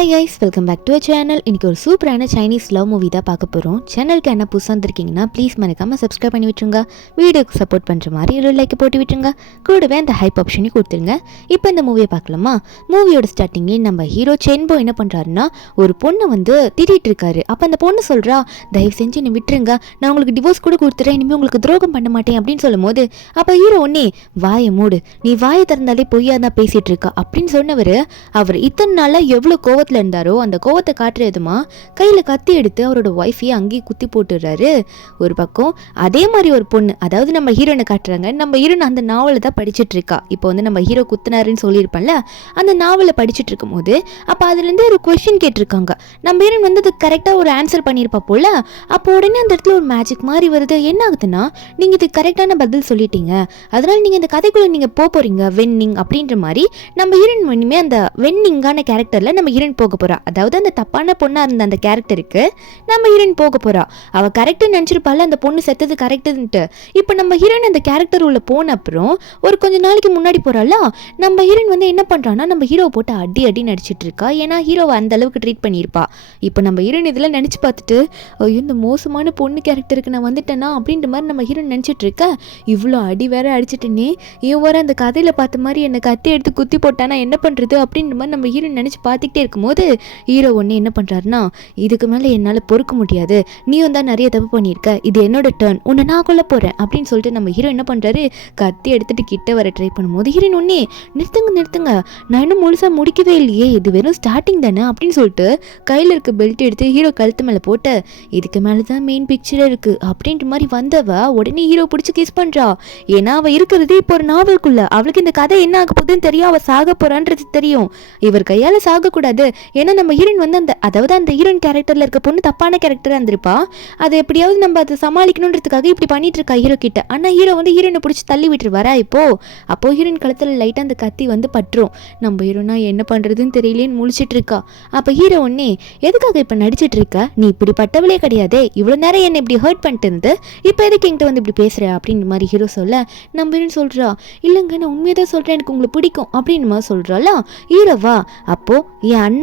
Hi guys, welcome back to channel. இன்றைக்கி ஒரு சூப்பரான சைனீஸ் லவ் மூவி தான் பார்க்க போகிறோம். சேனலுக்கு என்ன புதுசாக இருந்திருக்கீங்கன்னா ப்ளீஸ் மறக்காமல் சப்ஸ்கிரைப் பண்ணி விட்டுருங்க. வீடியோக்கு சப்போர்ட் பண்ணுற மாதிரி ஒரு லைக் போட்டு விட்டுருங்க. கூடவே அந்த ஹைப் ஆப்ஷனையும் கொடுத்துருங்க. இப்போ இந்த மூவியை பார்க்கலாமா? மூவியோட ஸ்டார்டிங்கே நம்ம ஹீரோ சென்போ என்ன பண்ணுறாருன்னா, ஒரு பொண்ணை திட்டிகிட்டு இருக்காரு. அப்போ அந்த பொண்ணு சொல்கிறா, தயவு செஞ்சு என்னை விட்டுருங்க, நான் உங்களுக்கு டிவோர்ஸ் கூட கொடுத்துறேன், இனிமேல் உங்களுக்கு துரோகம் பண்ண மாட்டேன் அப்படின்னு சொல்லும் போது, அப்போ ஹீரோ ஒன்னே வாயை மூடு, நீ வாயை திறந்தாலே பொய்யா தான் பேசிகிட்டு இருக்கா அப்படின்னு சொன்னவர், அவர் இத்தனை நாளாக எவ்வளோ கோவத்தில் இருந்தாரோ அந்த கோவத்தை காட்டுறதுமா கையில் கத்தி எடுத்து அவரோட ஒய்ஃபையே அங்கேயே குத்தி போட்டுடுறாரு. ஒரு பக்கம் அதே மாதிரி ஒரு பொண்ணு, அதாவது நம்ம ஹீரோனை காட்டுறாங்க. நம்ம ஹீரோன் அந்த நாவலை தான் படிச்சுட்டு இருக்கா. இப்போ நம்ம ஹீரோ குத்துனாருன்னு சொல்லியிருப்பேன்ல, அந்த நாவலை படிச்சுட்டு இருக்கும் போது அப்போ அதுலேருந்து ஒரு கொஸ்டின் கேட்டிருக்காங்க. நம்ம ஹீரோன் அது கரெக்டாக ஒரு ஆன்சர் பண்ணியிருப்பா போல. அப்போ உடனே அந்த இடத்துல ஒரு மேஜிக் மாதிரி வருது. என்ன ஆகுதுன்னா, நீங்கள் இது கரெக்டான பதில் சொல்லிட்டீங்க, அதனால நீங்கள் இந்த கதைக்குள்ளே நீங்கள் போறீங்க வென்னிங் அப்படின்ற மாதிரி நம்ம ஹீரோன் இனிமே அந்த வென்னிங்கான கேரக்டரில் நம்ம ஹீரோன் போக போறா. அதாவது அந்த தப்பான பொண்ணா இருந்த அந்த கேரக்டருக்கு நம்ம ஹீரோயின் போக போறா. அவ கரெக்ட் நினைச்சிருப்பால அந்த பொண்ணு செத்தது கரெக்டுன்ட்டு. இப்போ நம்ம ஹீரோயின் அந்த கேரக்டர் உள்ள போன அப்புறம் ஒரு கொஞ்ச நாளைக்கு முன்னாடி போறாளா, நம்ம ஹீரோயின் என்ன பண்றான்னா நம்ம ஹீரோவை போட்டு அடி அடி நடிச்சிட்டு இருக்கா. ஏன்னா ஹீரோவை அந்த அளவுக்கு ட்ரீட் பண்ணியிருப்பா. இப்போ நம்ம ஹீரோயின் இதெல்லாம் நினைச்சு பார்த்துட்டு, ஐயோ இந்த மோசமான பொண்ணு கேரக்டருக்கு நான் வந்துட்டேனா அப்படின்ற மாதிரி நம்ம ஹீரோயின் நினைச்சிட்டு இருக்க. இவ்வளோ அடி வேற அடிச்சிட்டேனே, ஏன் வர அந்த கதையில பார்த்த மாதிரி என்னை கத்தி எடுத்து குத்தி போட்டானா என்ன பண்றது அப்படின்ற மாதிரி நம்ம ஹீரோயின் நினைச்சு பார்த்துக்கிட்டே இருக்கும்போது ஹீரோ ஒன்று என்ன பண்ணுறாருன்னா, இதுக்கு மேலே என்னால் பொறுக்க முடியாது, நீயும் தான் நிறைய தப்பு பண்ணியிருக்க, இது என்னோட டர்ன், உன்னை நான் கொல்ல போகிறேன் அப்படின்னு சொல்லிட்டு நம்ம ஹீரோ என்ன பண்ணுறாரு, கத்தி எடுத்துகிட்டு கிட்ட வர ட்ரை பண்ணும்போது ஹீரோயின் ஒன்னே நிறுத்துங்க, நான் இன்னும் முழுசாக முடிக்கவே இல்லையே, இது வெறும் ஸ்டார்டிங் தானே அப்படின்னு சொல்லிட்டு கையில் இருக்க பெல்ட் எடுத்து ஹீரோ கழுத்து மேலே போட்டு, இதுக்கு மேலே தான் மெயின் பிக்சரே இருக்குது அப்படின்ற மாதிரி வந்தவ உடனே ஹீரோ பிடிச்சி கிஸ் பண்ணுறா. ஏன்னா அவள் இருக்கிறது இப்போ ஒரு நாவலுக்குள்ள, அவளுக்கு இந்த கதை என்ன ஆக போகுதுன்னு தெரியும், அவள் சாக போகிறான்றது தெரியும். இவர் கையால் சாகக்கூடாது. ஏன்னா நம்ம ஹீரோயின் அதாவது அந்த ஹீரோயின் கேரக்டர்ல இருக்க பொண்ணு தப்பான கேரக்டரா இருந்திருப்பா. அதை எப்படியாவது நம்ம அதை சமாளிக்கணுன்றதுக்காக இப்படி பண்ணிட்டு இருக்கா ஹீரோ கிட்ட. ஆனா ஹீரோ ஹீரோயினை பிடிச்சி தள்ளி விட்டுருவாரா. அப்போ ஹீரோயின் கழுத்துல லைட்டா அந்த கத்தி பற்றும். நம்ம ஹீரோனா என்ன பண்றதுன்னு தெரியலேன்னு முழிச்சிட்டு இருக்கா. அப்ப ஹீரோ ஒன்னே, எதுக்காக இப்ப நடிச்சிட்டு இருக்க, நீ இப்படி பட்டவளே கிடையாதே, இவ்வளவு நேரம் என்ன இப்படி ஹர்ட் பண்ணிட்டு இருந்து இப்ப எதுக்கு என்கிட்ட இப்படி பேசுற அப்படின்ற மாதிரி ஹீரோ சொல்ல, நம்ம ஹீரோயின் சொல்றா, இல்லங்க நான் உண்மையதான் சொல்றேன், எனக்கு உங்களுக்கு பிடிக்கும் அப்படின்னு மாதிரி சொல்றாளா. ஹீரோவா, அப்போ என்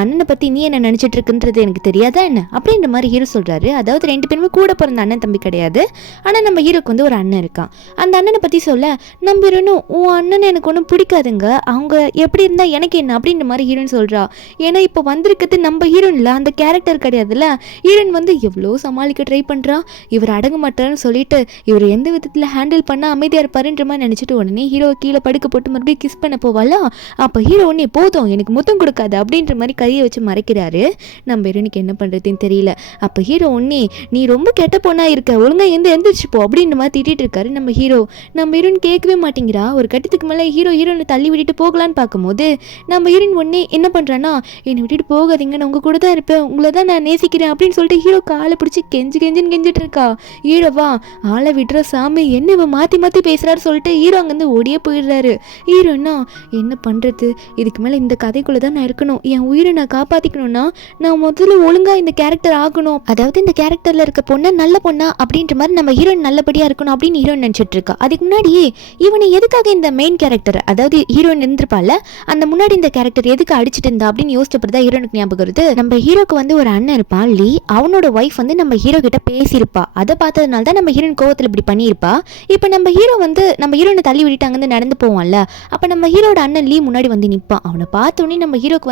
அண்ணனை பத்தி நீ என்ன நினைச்சிட்டு இருக்குன்றது எனக்கு தெரியாதா என்ன அப்படின்ற மாதிரி ஹீரோ சொல்றாரு. அதாவது ரெண்டு பேருமே கூட பிறந்த அண்ணன் தம்பி கிடையாது. ஆனா நம்ம ஹீரோக்கு ஒரு அண்ணன் இருக்கான். அந்த அண்ணனை பத்தி சொல்ல, நம்ம ஹீரோனும் உன் அண்ணன் எனக்கு ஒன்றும் பிடிக்காதுங்க, அவங்க எப்படி இருந்தா எனக்கு என்ன அப்படின்ற மாதிரி ஹீரோயின் சொல்றா. ஏன்னா இப்போ வந்திருக்கிறது நம்ம ஹீரோன்ல அந்த கேரக்டர் கிடையாதுல்ல. ஹீரோயின் எவ்வளோ சமாளிக்க ட்ரை பண்றா, இவர் அடங்க மாட்டாருன்னு சொல்லிட்டு இவர் எந்த விதத்துல ஹேண்டில் பண்ண அமைதியா இருப்பாருன்ற மாதிரி நினைச்சிட்டு உடனே ஹீரோ கீழே படுக்க போட்டு மறுபடியும் கிஸ் பண்ண போவாளா. அப்ப ஹீரோ உடனே போதும் எனக்கு முத்தம் கொடுக்காது அப்படின்ற மாதிரி கையை வச்சு மறைக்கிறாரு. நம்ம ஹீரோனுக்கு என்ன பண்றதுன்னு தெரியல. அப்ப ஹீரோ ஒன்னே, நீ ரொம்ப கெட்ட பொண்ணா இருக்க, ஒழுங்கா எந்திரிச்சு போ அப்படின்ற மாதிரி திட்டிட்டு இருக்காரு நம்ம ஹீரோயின் கேட்கவே மாட்டேங்கிறா. ஒரு கட்டத்துக்கு மேலே ஹீரோனை தள்ளி விட்டுட்டு போகலான்னு பார்க்கும்போது நம்ம ஹீரோயின் ஒன்னே என்ன பண்றான்னா, என்னை விட்டுட்டு போகாதீங்க, நான் உங்க கூட தான் இருப்பேன், உங்களை தான் நான் நேசிக்கிறேன் அப்படின்னு சொல்லிட்டு ஹீரோ காலை பிடிச்சி கெஞ்சின்னு கெஞ்சிட்டு இருக்கா. ஹீரோவா, ஆளை விடுற சாமி, என்ன இவன் மாத்தி பேசுறாரு சொல்லிட்டு ஹீரோ அங்கிருந்து ஓடியே போயிடுறாரு. ஹீரோனா என்ன பண்றது, இதுக்கு மேல இந்த கதைக்குள்ள தான் நான் இருக்கணும், என் உயிரை நான் காப்பாத்திக்கணும்னா நான் முதல்ல ஒழுங்கா இந்த கேரக்டர் ஆகணும், அதாவது இந்த கேரக்டர்ல இருக்க பொண்ணு நல்ல பொண்ணா அப்படின்ற மாதிரி நம்ம ஹீரோயின் நல்லபடியா இருக்கணும் அப்படின்னு ஹீரோயின் நினைச்சிட்டு இருக்கா. அதுக்கு முன்னாடியே இவனை எதுக்காக இந்த மெயின் கேரக்டர், அதாவது ஹீரோயின் இருந்திருப்பால அந்த முன்னாடி இந்த கேரக்டர் எதுக்கு அடிச்சிட்டு இருந்தா அப்படின்னு யோசிச்சப்பதான் ஹீரோனுக்கு ஞாபகம் வருது. நம்ம ஹீரோக்கு ஒரு அண்ணன் இருப்பான் லீ, அவனோட ஒய்ஃப் நம்ம ஹீரோ கிட்ட பேசியிருப்பா. அதை பார்த்ததுனால தான் நம்ம ஹீரோயின் கோவத்தில் இப்படி பண்ணியிருப்பா. இப்போ நம்ம ஹீரோ நம்ம ஹீரோனை தள்ளி விட்டுட்டாங்க நடந்து போவான்ல. அப்ப நம்ம ஹீரோட அண்ணன் லீ முன்னாடி நிற்பான். அவனை பார்த்தோன்னே நம்ம ஹீரோக்கு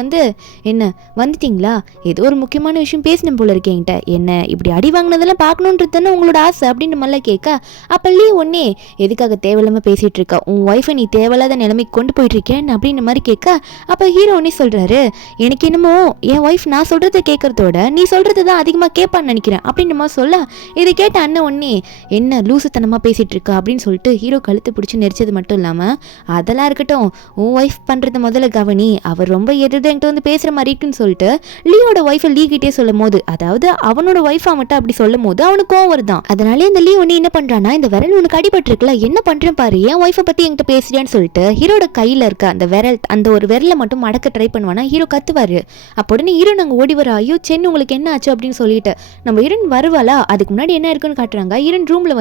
என்ன வந்துட்டீங்களா, ஏதோ ஒரு முக்கியமான விஷயம் பேசணும் போல இருக்கேன் என்கிட்ட, என்ன இப்படி அடி வாங்கினதெல்லாம் பார்க்கணுன்றது தானே உங்களோட ஆசை அப்படின்ற மாதிரிலாம் கேட்க, அப்ப லீ ஒன்னே எதுக்காக தேவையில்லாம பேசிட்டு இருக்கா, உன் ஒய்ஃபை நீ தேவையில்லாத நிலைமைக்கு கொண்டு போயிட்டு இருக்கேன் அப்படின்ற மாதிரி கேட்க, அப்ப ஹீரோ ஒன்னே சொல்றாரு, எனக்கு என்னமோ என் ஒய்ஃப் நான் சொல்றதை கேட்கறதோட நீ சொல்றது தான் அதிகமா கேட்பான்னு நினைக்கிறேன் அப்படின்ற மாதிரி சொல்ல, இதை கேட்ட அண்ணன் ஒன்னே என்ன லூசுத்தனமா பேசிட்டு இருக்கா அப்படின்னு சொல்லிட்டு ஹீரோ கழுத்து பிடிச்சி நெரிச்சது மட்டும் இல்லாம, அதெல்லாம் இருக்கட்டும் உன் ஒய்ஃப் பண்றதை முதல்ல கவனி, அவர் ரொம்ப என்கிட்ட பேசுற மாதிரி இருக்குன்னு சொல்லிட்டு லீயோட ஒய்ஃபை லீ கிட்டே சொல்லும் போது, அதாவது அவனோட ஒய்ஃபா மட்டும் அப்படி சொல்லும் போது அவனுக்கு கோவம் வருதான். அதனாலே இந்த லீ ஒன்னு என்ன பண்றான்னா, இந்த விரல் உனக்கு அடிபட்டு இருக்குல்ல, என்ன பண்றேன் பாரு, என் ஒய்ஃபை பத்தி என்கிட்ட பேசுறியான்னு சொல்லிட்டு ஹீரோட கையில இருக்க அந்த விரல், அந்த ஒரு விரலை மட்டும் மடக்க ட்ரை பண்ணுவானா. ஹீரோ கத்துவாரு. அப்போ உடனே ஹீரோ நாங்க ஓடி வர, ஐயோ சென்னு உங்களுக்கு என்ன ஆச்சு அப்படின்னு சொல்லிட்டு நம்ம ஹீரோன் வருவாளா. அதுக்கு முன்னாடி என்ன இருக்குன்னு காட்டுறாங்க. ஹீரோன் ரூம்ல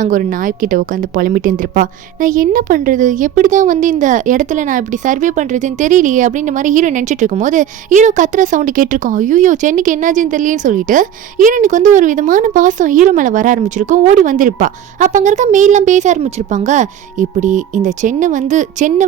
அங்க ஒரு நாய்கிட்ட உட்காந்து புலம்பிட்டு இருந்திருப்பா. நான் என்ன பண்றது, எப்படிதான் இந்த இடத்துல நான் இப்படி சர்வே பண்றதுன்னு தெரியலையே அப்படின்ற மாதிரி ஹீரோ நினைச்சிட்டு இருக்கும்போது ஹீரோ கத்துற சவுண்டு கேட்டிருக்கோம். ஐயோ சென்னுக்கு என்னாச்சுன்னு தெரியலன்னு சொல்லிட்டு ஹீரோனுக்கு வந்து ஒரு விதமான பாசம் ஹீரோ மேலே வர ஆரம்பிச்சிருக்கும். ஓடி வந்திருப்பா. அப்போ அங்கே இருக்க மெயிலாம் பேச ஆரம்பிச்சிருப்பாங்க. இப்படி இந்த சென்னை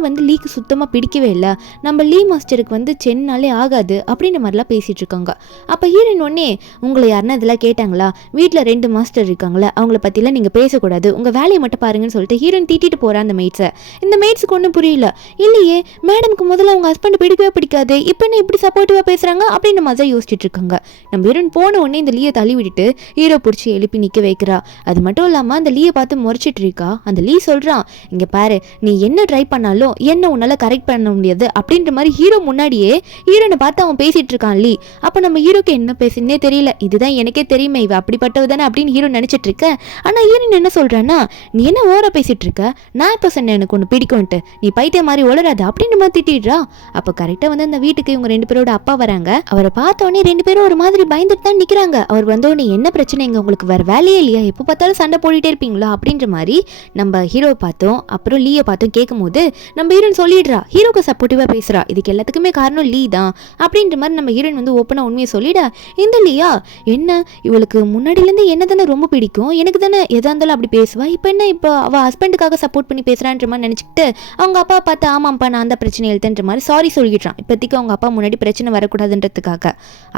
வந்து லீக்கு சுத்தமாக பிடிக்கவே இல்லை, நம்ம லீ மாஸ்டருக்கு வந்து சென்னாலே ஆகாது அப்படின்ற மாதிரிலாம் பேசிகிட்டு இருக்காங்க. அப்போ ஹீரோயின் ஒன்னே உங்களை யாருன்னா இதெல்லாம் கேட்டாங்களா, வீட்டில் 2 மாஸ்டர் இருக்காங்களா, அவங்கள பற்றிலாம் நீங்கள் பேசக்கூடாது, உங்கள் வேலையை மட்டும் பாருங்கன்னு சொல்லிட்டு ஹீரோயின் தீட்டிட்டு போகிறா அந்த மெய்ட்ஸை. இந்த மெய்ட்ஸுக்கு ஒன்றும் புரியல. இல்லையே மேடம்க்கு முதல்ல அவங்க ஹஸ்பண்ட் பிடிக்கவே பிடிக்காது, இப்போ என்ன இப்படி சப்போர்ட்டிவாக பேசுகிறாங்க அப்படின்ற மாதிரி தான் யோசிச்சுட்டு இருக்காங்க. நம்ம ஹீரோயின் போன உடனே இந்த லீயை தள்ளி விட்டுட்டு ஹீரோ பிடிச்சி எழுப்பி நிற்க வைக்கிறா. அது மட்டும் இல்லாமல் அந்த லீயை பார்த்து முறைச்சிட்டு இருக்கா. அந்த லீ சொல்கிறான், இங்கே பாரு நீ என்ன ட்ரை பண்ணாலும் என்ன உன்னால் கரெக்ட் பண்ண முடியாது அப்படின்ற மாதிரி ஹீரோ முன்னாடியே ஹீரோனை பார்த்து அவன் பேசிகிட்டு இருக்கான் லீ. அப்போ நம்ம ஹீரோக்கு என்ன பேசுன்னே தெரியல. இதுதான் எனக்கே தெரியுமே இவ அப்படிப்பட்டவு தானே அப்படின்னு ஹீரோ நினச்சிட்டு இருக்க. ஆனால் ஹீரோயின் என்ன சொல்கிறான்னா, நீ என்ன ஓர பேசிகிட்டு இருக்க, நான் இப்போ சொன்னேன் எனக்கு ஒன்று பிடிக்கும்ட்டு, நீ பைத்திய மாதிரி ஒளராது அப்படின்ற மாதிரி திட்டிடுறா. அப்போ கரெக்டாக வந்து அந்த வீட்டுக்கு இவங்க 2 பேரோட அப்பா வராங்க. அவரை பார்த்தோன்னே 2 பேரும் ஒரு மாதிரி பயந்துட்டு தான் நிற்கிறாங்க. அவர் வந்தோடனே என்ன பிரச்சனைங்க, உங்களுக்கு வேறு வேலையே இல்லையா, எப்போ பார்த்தாலும் சண்டை போட்டுகிட்டே இருப்பீங்களா அப்படின்ற மாதிரி நம்ம ஹீரோவை பார்த்தோம் அப்புறம் லீயை பார்த்தோம் கேட்கும் போது நம்ம ஹீரோயின் சொல்லிடுறா, ஹீரோக்கு சப்போர்ட்டிவாக பேசுகிறா, இதுக்கு எல்லாத்துக்குமே காரணம் லீ தான் அப்படின்ற மாதிரி நம்ம ஹீரோயின் வந்து ஓப்பனாக உண்மையை சொல்லிட. இந்த லீயா என்ன இவளுக்கு முன்னாடியிலேருந்து என்ன தானே ரொம்ப பிடிக்கும், எனக்கு தானே எதாக இருந்தாலும் அப்படி பேசுவா, இப்போ என்ன இப்போ அவள் ஹஸ்பண்டுக்காக சப்போர்ட் பண்ணி பேசுகிறான்ற மாதிரி நினச்சிக்கிட்டு அவங்க அப்பா பார்த்து ஆமாம்ப்பா நான் அந்த பிரச்சனை எழுதுன்ற மாதிரி சாரி சொல்லிடுறான். இப்போதைக்கு அவங்க அப்பா முன்னாடி பிரச்சனை வரக்கூடாதுன்றதுக்காக.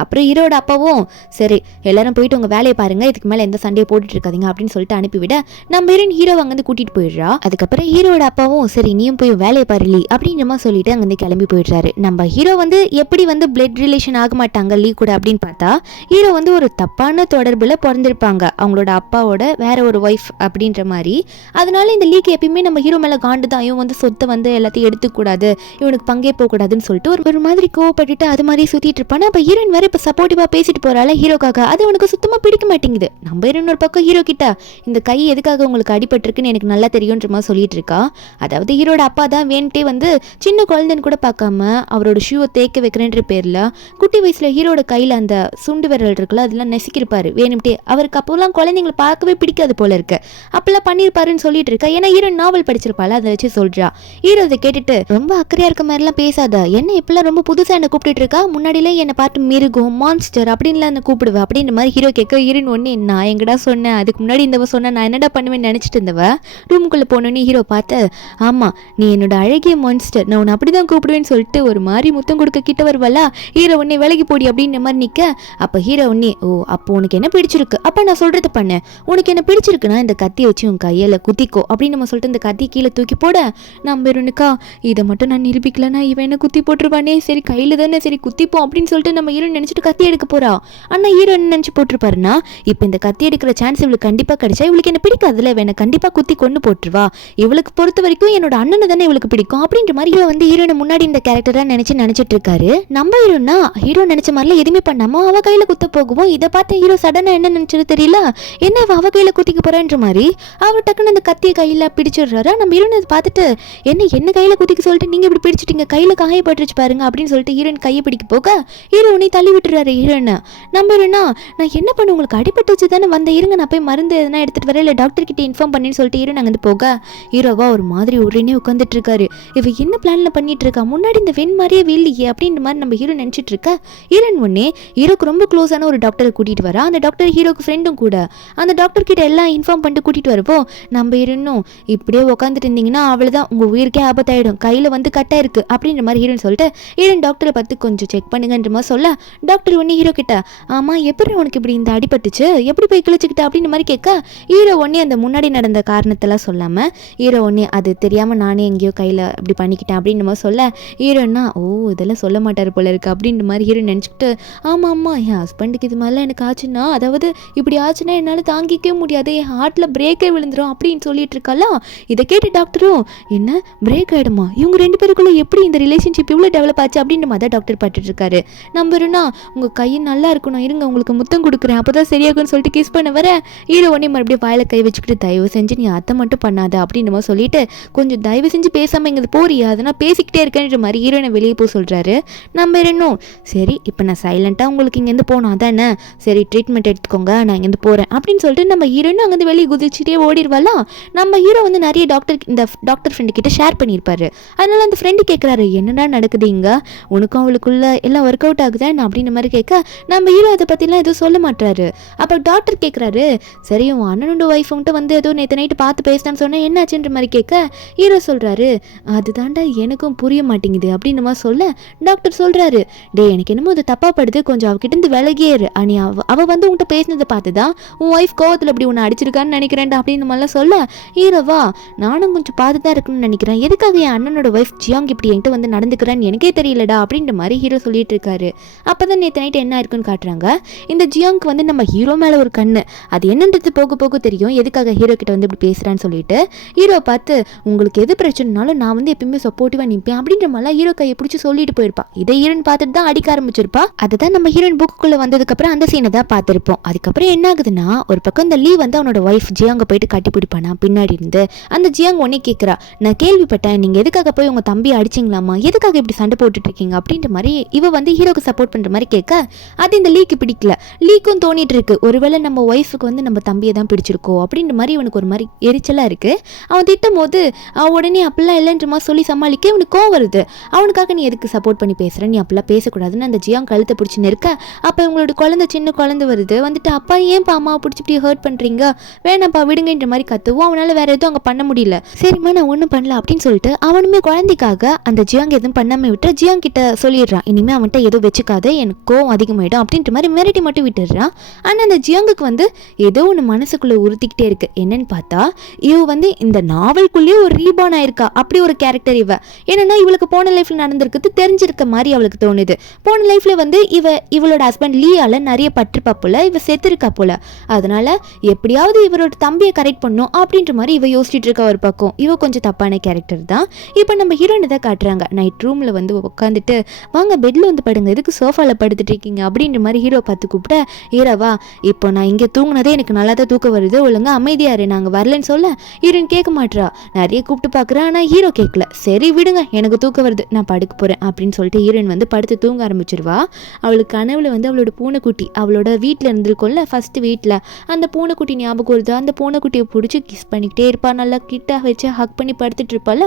அப்புறம் ஹீரோட அப்பாவும் சரி எல்லாரும் போயிட்டு உங்கள் வேலையை பாருங்க, இதுக்கு மேலே எந்த சண்டையை போட்டுட்டு இருக்காதீங்க அப்படின்னு சொல்லிட்டு அனுப்பிவிட நம்ம ஹீரோ அங்கேருந்து கூட்டிகிட்டு போயிடுறா. அதுக்கப்புறம் ஹீரோட அப்பாவும் சரி நீயும் போய் வேலையை பாருலி அப்படின்ற மாதிரி சொல்லிட்டு அங்கேருந்து கிளம்பி போயிடுறாரு. நம்ம ஹீரோ வந்து எப்படி வந்து பிளட் ரிலேஷன் ஆக மாட்டாங்க லீ கூட அப்படின்னு பார்த்தா ஹீரோ வந்து ஒரு தப்பான தொடர்பில் பிறந்திருப்பாங்க அவங்களோட அப்பாவோட வேற ஒரு ஒய்ஃப் அப்படின்ற மாதிரி. அதனால இந்த லீக்கு எப்பயுமே நம்ம ஹீரோ மேலே காண்டு தான், இவன் வந்து சொத்தை வந்து எல்லாத்தையும் எடுத்துக்கூடாது, இவனுக்கு பங்கே போகக்கூடாதுன்னு சொல்லிட்டு ஒரு மாதிரி கோவப்பட்டுட்டு அது மாதிரி சுற்றிட்டு இருப்பானா. அப்போ ஹீரோயின் வேற இப்போ சப்போர்ட்டிவாக பேசிட்டு போகிறாள் ஹீரோக்காக. அது அவனுக்கு சுத்தமாக பிடிக்க மாட்டேங்குது. நம்ம ஹீரோயின் ஒரு பக்கம் ஹீரோ கிட்ட இந்த கை எதுக்காக உங்களுக்கு அடிபட்டிருக்குன்னு எனக்கு நல்லா தெரியுன்ற மாதிரி சொல்லிட்டு இருக்கா. அதாவது ஹீரோட அப்பா தான் வேணுட்டே வந்து சின்ன குழந்தைன்னு கூட பார்க்காம அவரோட ஷூவை தேக்க வைக்கிறேன்ற பேரில் குட்டி வயசில் ஹீரோட கையில் அந்த சுண்டு விரல் இருக்குல்ல அதெல்லாம் நெசிக்கிருப்பாரு வேணும்ட்டே. அவருக்கு அப்போலாம் குழந்தைங்களை பார்க்கவே பிடிக்காது போல இருக்கு, அப்பெல்லாம் பண்ணியிருப்பாருன்னு சொல்லிட்டு இருக்கா. ஏன்னா ஹீரோ நாவல் படிச்சிருப்பாள் அதை வச்சு சொல்றா. ஹீரோ அதை கேட்டுட்டு ரொம்ப அக்கறையா இருக்க மாதிரிலாம் பேசாத, என்ன இப்பெல்லாம் ரொம்ப புதுசாக என்ன கூப்பிட்டு இருக்கா, முன்னாடியில என்னை பார்த்து மிருகம் மான்ஸ்டர் அப்படின்லாம் என்ன கூப்பிடுவேன் அப்படின்ற மாதிரி ஹீரோ கேட்க ஹீரோயின் ஒன்று நான் எங்கடா சொன்னேன், அதுக்கு முன்னாடி இந்த சொன்ன நான் என்னடா பண்ணுவேன்னு நினச்சிட்டு இருந்தவ ரூமுக்குள்ளே போனோன்னே ஹீரோ பார்த்து ஆமாம் நீ என்னோட அழகிய மான்ஸ்டர் நான் உன்னை அப்படி தான் கூப்பிடுவேன்னு சொல்லிட்டு ஒரு மாதிரி முத்தம் கொடுக்க கிட்ட வருவலா. ஹீரோ உடனே விலகி போடி அப்படின்ற மாதிரி நிற்க. அப்போ ஹீரோ உடனே ஓ அப்போ உனக்கு என்ன பிடிச்சிருக்கு, அப்போ நான் சொல்கிறது பண்ணேன், உனக்கு என்ன பிடிச்சிருக்குன்னா இந்த கத்தியை வச்சு உன் கையில் குத்திக்கோ அப்படின்னு நம்ம சொல்லிட்டு இந்த கத்தி கீழே தூக்கி போட நம்ம இருனுக்கா இதை மட்டும் நான் நிரூபிக்கலன்னா இவன் என்ன குத்தி போட்டுருவானே, சரி கையில் தானே சரி குத்திப்போம் அப்படின்னு சொல்லிட்டு நம்ம ஹீரோ நினச்சிட்டு கத்தி எடுக்க போறா. ஆனால் ஹீரோ என்ன நினச்சி போட்டிருப்பாருன்னா இப்போ இந்த கத்தி எடுக்கிற சான்ஸ் இவளுக்கு கண்டிப்பாக கிடைச்சா இவளுக்கு என்ன பிடிக்காதுல, இவனை கண்டிப்பாக குத்தி கொண்டு போட்டுருவா, இவளுக்கு பொறுத்த வரைக்கும் என்னோட அண்ணனை தானே இவளுக்கு பிடிக்கும் அப்படின்ற மாதிரி ஹீரோ வந்து ஹீரோனை முன்னாடி இந்த கேரக்டரா நினைச்சிட்டு இருக்காரு. நம்ம ஹீரோனா ஹீரோ நினைச்ச மாதிரிலாம் எதுவுமே பண்ணாம அவ கையில குத்த போகவும் இதை பார்த்து ஹீரோ சடனா என்ன நினைச்சது தெரியல, என்ன அவ கையில குத்திக்க போறான்ற மாதிரி அவர் டக்குன்னு அந்த கத்திய கையில பிடிச்சிடுறாரு. நம்ம ஹீரோனை பார்த்துட்டு என்ன கையில குத்திக்க சொல்லிட்டு நீங்க இப்படி பிடிச்சிட்டீங்க, கையில காயப்பட்டுருச்சு பாருங்க அப்படின்னு சொல்லிட்டு ஹீரோயின் கையை பிடிக்க போக ஹீரோ உன்னை தள்ளி விட்டுறாரு ஹீரோனை. நம்ம ஹீரோனா நான் என்ன பண்ண உங்களுக்கு அடிபட்டு வச்சு தானே வந்த, இருங்க நான் போய் மருந்து எதனா எடுத்துட்டு வரேன் இல்லை டாக்டர் கிட்ட இன்ஃபார்ம் பண்ணின்னு சொல்லிட்டு ஹீரோன் அங்கே போக ஹீரோவா ஒரு மாதிரி உடனே உட்காந்துட்டு இருக்காரு. இவ என்ன பிளான்ல பண்ணிட்டு இருக்கா, முன்னாடி இந்த வெண் மாதிரியே வெளியே அப்படின்ற மாதிரி நம்ம ஹீரோ நினைச்சிட்டு இருக்க. ஹீரோன் ஒன்னே ஹீரோக்கு ரொம்ப க்ளோஸான ஒரு டாக்டரை கூட்டிட்டு வரா. அந்த டாக்டர் ஹீரோக்கு ஃப்ரெண்டும் கூட. அந்த டாக்டர் கிட்ட எல்லாம் இன்ஃபார்ம் பண்ணிட்டு கூட்டிட்டு வரப்போ நம்ம ஹீரோனும் இப்படியே உட்காந்துட்டு இருந்தீங்கன்னா அவ்வளவுதான் உங்க உயிருக்கே ஆபத்தாயிடும், கையில வந்து கட்டா இருக்கு அப்படின்ற மாதிரி ஹீரோன் சொல்லிட்டு ஹீரோன் டாக்டரை பார்த்து கொஞ்சம் செக் பண்ணுங்கன்ற மாதிரி சொல்ல டாக்டர் ஒன்னே ஹீரோ கிட்ட ஆமா எப்படி உனக்கு இப்படி இந்த அடிபட்டுச்சு எப்படி போய் கிழிச்சுக்கிட்ட அப்படின்ற மாதிரி கேட்க ஹீரோ ஒன்னே அந்த முன்னாடி நடந்த காரணத்தெல்லாம் சொல்லாம ஹீரோ ஒன்னே அது தெரியாம நானே எங்கேயோ கையில இப்படி பண்ணிக்கிட்டேன் அப்படின்ற மாதிரி சொல்ல ஹீரோன்னா ஓ இதெல்லாம் சொல்ல மாட்டாரு போல இருக்கு அப்படின்ற மாதிரி ஹீரோ நினச்சிக்கிட்டு ஆமா ஆமா என் ஹஸ்பண்டுக்கு இது மாதிரிலாம் எனக்கு ஆச்சுன்னா அதாவது இப்படி ஆச்சுன்னா என்னால் தாங்கிக்கவே முடியாது, என் ஹார்ட்ல பிரேக்கே விழுந்துரும் அப்படின்னு சொல்லிட்டு இருக்காளா. இதை கேட்டு டாக்டரும் என்ன பிரேக் ஆயிடுமா, இவங்க 2 பேருக்குள்ள எப்படி இந்த ரிலேஷன்ஷிப் இவ்வளோ டெவலப் ஆச்சு அப்படின்ற மாதிரி தான் டாக்டர் பார்த்துட்டு இருக்காரு. நம்பருன்னா உங்க கையை நல்லா இருக்கணும் இருங்க உங்களுக்கு முத்தம் கொடுக்குறேன் அப்போதான் சரியாகும்னு சொல்லிட்டு கிஸ் பண்ண வர ஹீரோ உடனே மறுபடியும் வாயில கை வச்சுக்கிட்டு தயவு செஞ்சு நீ அத்தை மட்டும் பண்ணாத அப்படின்னு நம்ம சொல்லிட்டு கொஞ்சம் தயவு செஞ்சு பேசாம இங்கே போறியா அதனால் பேசிக்கிட்டே இருக்கேன்ற மாதிரி ஹீரோனை வெளியே போக சொல்றாரு. நம்ம இன்னும் சரி இப்போ நான் சைலண்டாக உங்களுக்கு இங்கேருந்து போகணும் அதானே சரி ட்ரீட்மெண்ட் எடுத்துக்கோங்க நான் இங்கேருந்து போகிறேன் அப்படின்னு சொல்லிட்டு நம்ம ஹீரோனும் அங்கேருந்து வெளியே குதிச்சுட்டே ஓடிடுவாலாம். நம்ம ஹீரோ வந்து நிறைய டாக்டர் ஃப்ரெண்டு கிட்ட ஷேர் பண்ணியிருப்பாரு. அதனால அந்த ஃப்ரெண்டு கேட்குறாரு என்னடா நடக்குது இங்கே, உனக்கும் அவளுக்குள்ள எல்லாம் ஒர்க் அவுட் ஆகுதா என்ன அப்படின்ற மாதிரி கேட்க நம்ம ஹீரோ அதை பற்றிலாம் எதுவும் சொல்ல மாட்டாரு. அப்போ டாக்டர் கேட்குறாரு, சரி உன் அண்ணனோட ஒய்ஃப் வந்துட்டு வந்து ஏதோ நேற்று நைட்டு பார்த்து பேசினான்னு சொன்னால் என்னாச்சுன்ற மாதிரி கேட்க ஹீரோ சொல்கிறாரு, அதுதான்டா எனக்கும் புரிய மாட்டேங்குது அப்படின்ற மாதிரி சொல்ல டாக்டர் சொல்கிறாரு, டே எனக்கு என்னமோ அது தப்பாக படுது, கொஞ்சம் அவகிட்ட இருந்து விலகியேரு, நீ அவள் வந்து உன்கிட்ட பேசினதை பார்த்து தான் உன் ஒய்ஃப் கோவத்தில் அப்படி உன்னை அடிச்சிருக்கான்னு நினைக்கிறேன்டா அப்படின்னு மாதிரிலாம் சொல்ல ஹீரோவா நானும் கொஞ்சம் பார்த்து தான் இருக்குன்னு நினைக்கிறேன், எதுக்காக என் அண்ணனோட ஒய்ஃப் ஜியாங் இப்படி என்கிட்ட வந்து நடந்துக்கிறான்னு எனக்கே தெரியலடா அப்படின்ற மாதிரி ஹீரோ சொல்லிட்டு இருக்காரு. அப்போ தான் நேற்று நைட்டு என்ன இருக்குன்னு காட்டுறாங்க. இந்த ஜியாங்க்கு வந்து நம்ம ஹீரோ மேலே ஒரு கண்ணு, அது என்னன்றது போக போக தெரியும் எதுக்காக ஹீரோ கிட்ட வந்து இப்படி பேசுகிறான்னு சொல்லிட்டு ஹீரோ பார்த்து உங்களுக்கு எது பிரச்சனைனாலும் நான் வந்து எப்பயுமே சப்போர்ட்டிவாக நிற்பேன் அப்படின்ற மாதிரிலாம் ஹீரோ கையை பிடிச்சி சொல்லிட்டு போயிருப்பா. இதை ஹீரோன் பார்த்துட்டு தான் அடிக்க ஆரம்பிச்சிருப்பா. அதுதான் நம்ம ஹீரோயின் புக்குக்குள்ளே வந்ததுக்கப்புறம் அந்த சீனை தான் பார்த்துருப்போம். அதுக்கப்புறம் என்ன ஆகுதுன்னா, ஒரு பக்கம் இந்த லீ வந்து அவனோட ஒய்ஃப் ஜியாங்க போயிட்டு கட்டி பிடிப்பானா பின்னாடி இருந்து. அந்த ஜியாங் உடனே கேட்குறா, நான் கேள்விப்பட்டேன் நீங்கள் எதுக்காக போய் உங்கள் தம்பி அடிச்சிங்களாமா, எதுக்காக இப்படி சண்டை போட்டுட்டு இருக்கீங்க அப்படின்ற மாதிரி இவ வந்து ஹீரோக்கு சப்போர்ட் பண்ணுற மாதிரி கேட்க அது இந்த லீக்கு பிடிக்கல. லீக்கும் தோணிட்டு இருக்கு, ஒருவேளை நம்ம ஒய்ஃபுக்கு வந்து நம்ம தம்பியை தான் பிடிச்சிருக்கோ அப்படின்ற மாதிரி இவனுக்கு ஒரு மாதிரி எரிச்சலாக இருக்கு. அவன் திட்டும் போது உடனே அப்படிலாம் இல்லைன்ற மாதிரி சொல்லி சமாளிக்க இவனுக்கு கோவம் வருது. அவனுக்காக நீ எதுக்கு சப்போர்ட் பண்ணி பேசுற, நீ அப்படிலாம் பேசக்கூடாதுன்னு அந்த ஜியாங் கழுத்தை பிடிச்சி நிற்க, அப்போ உங்களோட குழந்தை சின்ன குழந்தை வருது வந்துட்டு அப்பா ஏன்ப்பா அம்மாவை பிடிச்சி இப்படி ஹர்ட் பண்ணுறீங்க, வேணாப்பா விடுங்கன்ற மாதிரி கத்துவோம். அவனால் வேற எதுவும் அங்கே பண்ண முடியல. சரிம்மா நான் ஒன்றும் பண்ணல அப்படின்னு சொல்லிட்டு அவனுமே குழந்தைக்காக அந்த ஜியாங் எதுவும் பண்ணாமல் விட்டு ஜியாங் கிட்ட சொல்லிடுறான், இனிமேல் அவன்கிட்ட எதுவும் வச்சுக்காத எனக்கு கோவம் அதிகமாயிடும் அப்படின்ற மாதிரி மிரட்டி மட்டும் விட்டுடுறான். ஆனால் அந்த ஜியாங்குக்கு வந்து ஏதோ ஒன்று மனசுக்குள்ளே உறுத்திக்கிட்டே இருக்கு. என்னன்னு பார்த்தா இவ வந்து இந்த நாவல்குள்ளேயே ஒரு ரீபான் ஆயிருக்கா, அப்படி ஒரு கேரக்டர் இவ. என்னன்னா இவளுக்கு போன லைஃப்ல நடந்திருக்கிறது தெரிஞ்சிருக்க மாதிரி அவளுக்கு தோணுது. போன லைஃப்ல வந்து இவளோட ஹஸ்பண்ட் லீயால நிறைய பட்டிருப்பா போல, இவ செத்துருக்கா போல. அதனால எப்படியாவது இவரோட தம்பியை கரெக்ட் பண்ணும் அப்படின்ற மாதிரி இவ யோசிச்சுட்டு இருக்க ஒரு பக்கம். இவ கொஞ்சம் தப்பான கேரக்டர் தான். இப்போ நம்ம ஹீரோயினை தான் காட்டுறாங்க. நைட் ரூம்ல வந்து உட்காந்துட்டு வாங்க பெட்ல வந்து படுங்க, எதுக்கு சோஃபால படுத்துட்டு இருக்கீங்க அப்படின்ற மாதிரி ஹீரோ பார்த்து கூப்பிட, ஹீரோவா இப்போ நான் இங்கே தூங்கினதே எனக்கு நல்லா தான் தூக்கம் வருது, ஒழுங்கா அமைதியாரு நாங்கள் வரலன்னு சொல்ல ஹீரோயின் கேட்க மாட்றா. நிறைய கூப்பிட்டு பார்க்குறேன் ஆனால் ஹீரோ கேட்கல. சரி விடுங்க எனக்கு தூக்கம் வருது நான் படுக்க போகிறேன் அப்படின்னு சொல்லிட்டு ஹீரோயின் வந்து படுத்து தூங்க ஆரம்பிச்சிருவா. அவளுக்கு கனவுல வந்து அவளோட பூனைக்குட்டி அவளோட வீட்டில் இருந்திருக்கும்ல ஃபர்ஸ்ட் வீட்டில், அந்த பூனைக்குட்டி ஞாபகம் வருது. அந்த பூனைக்குட்டியை பிடிச்சி கிஸ் பண்ணிக்கிட்டே இருப்பா, நல்லா கிட்ட வச்சு ஹக் பண்ணி படுத்துட்டு இருப்பாள்.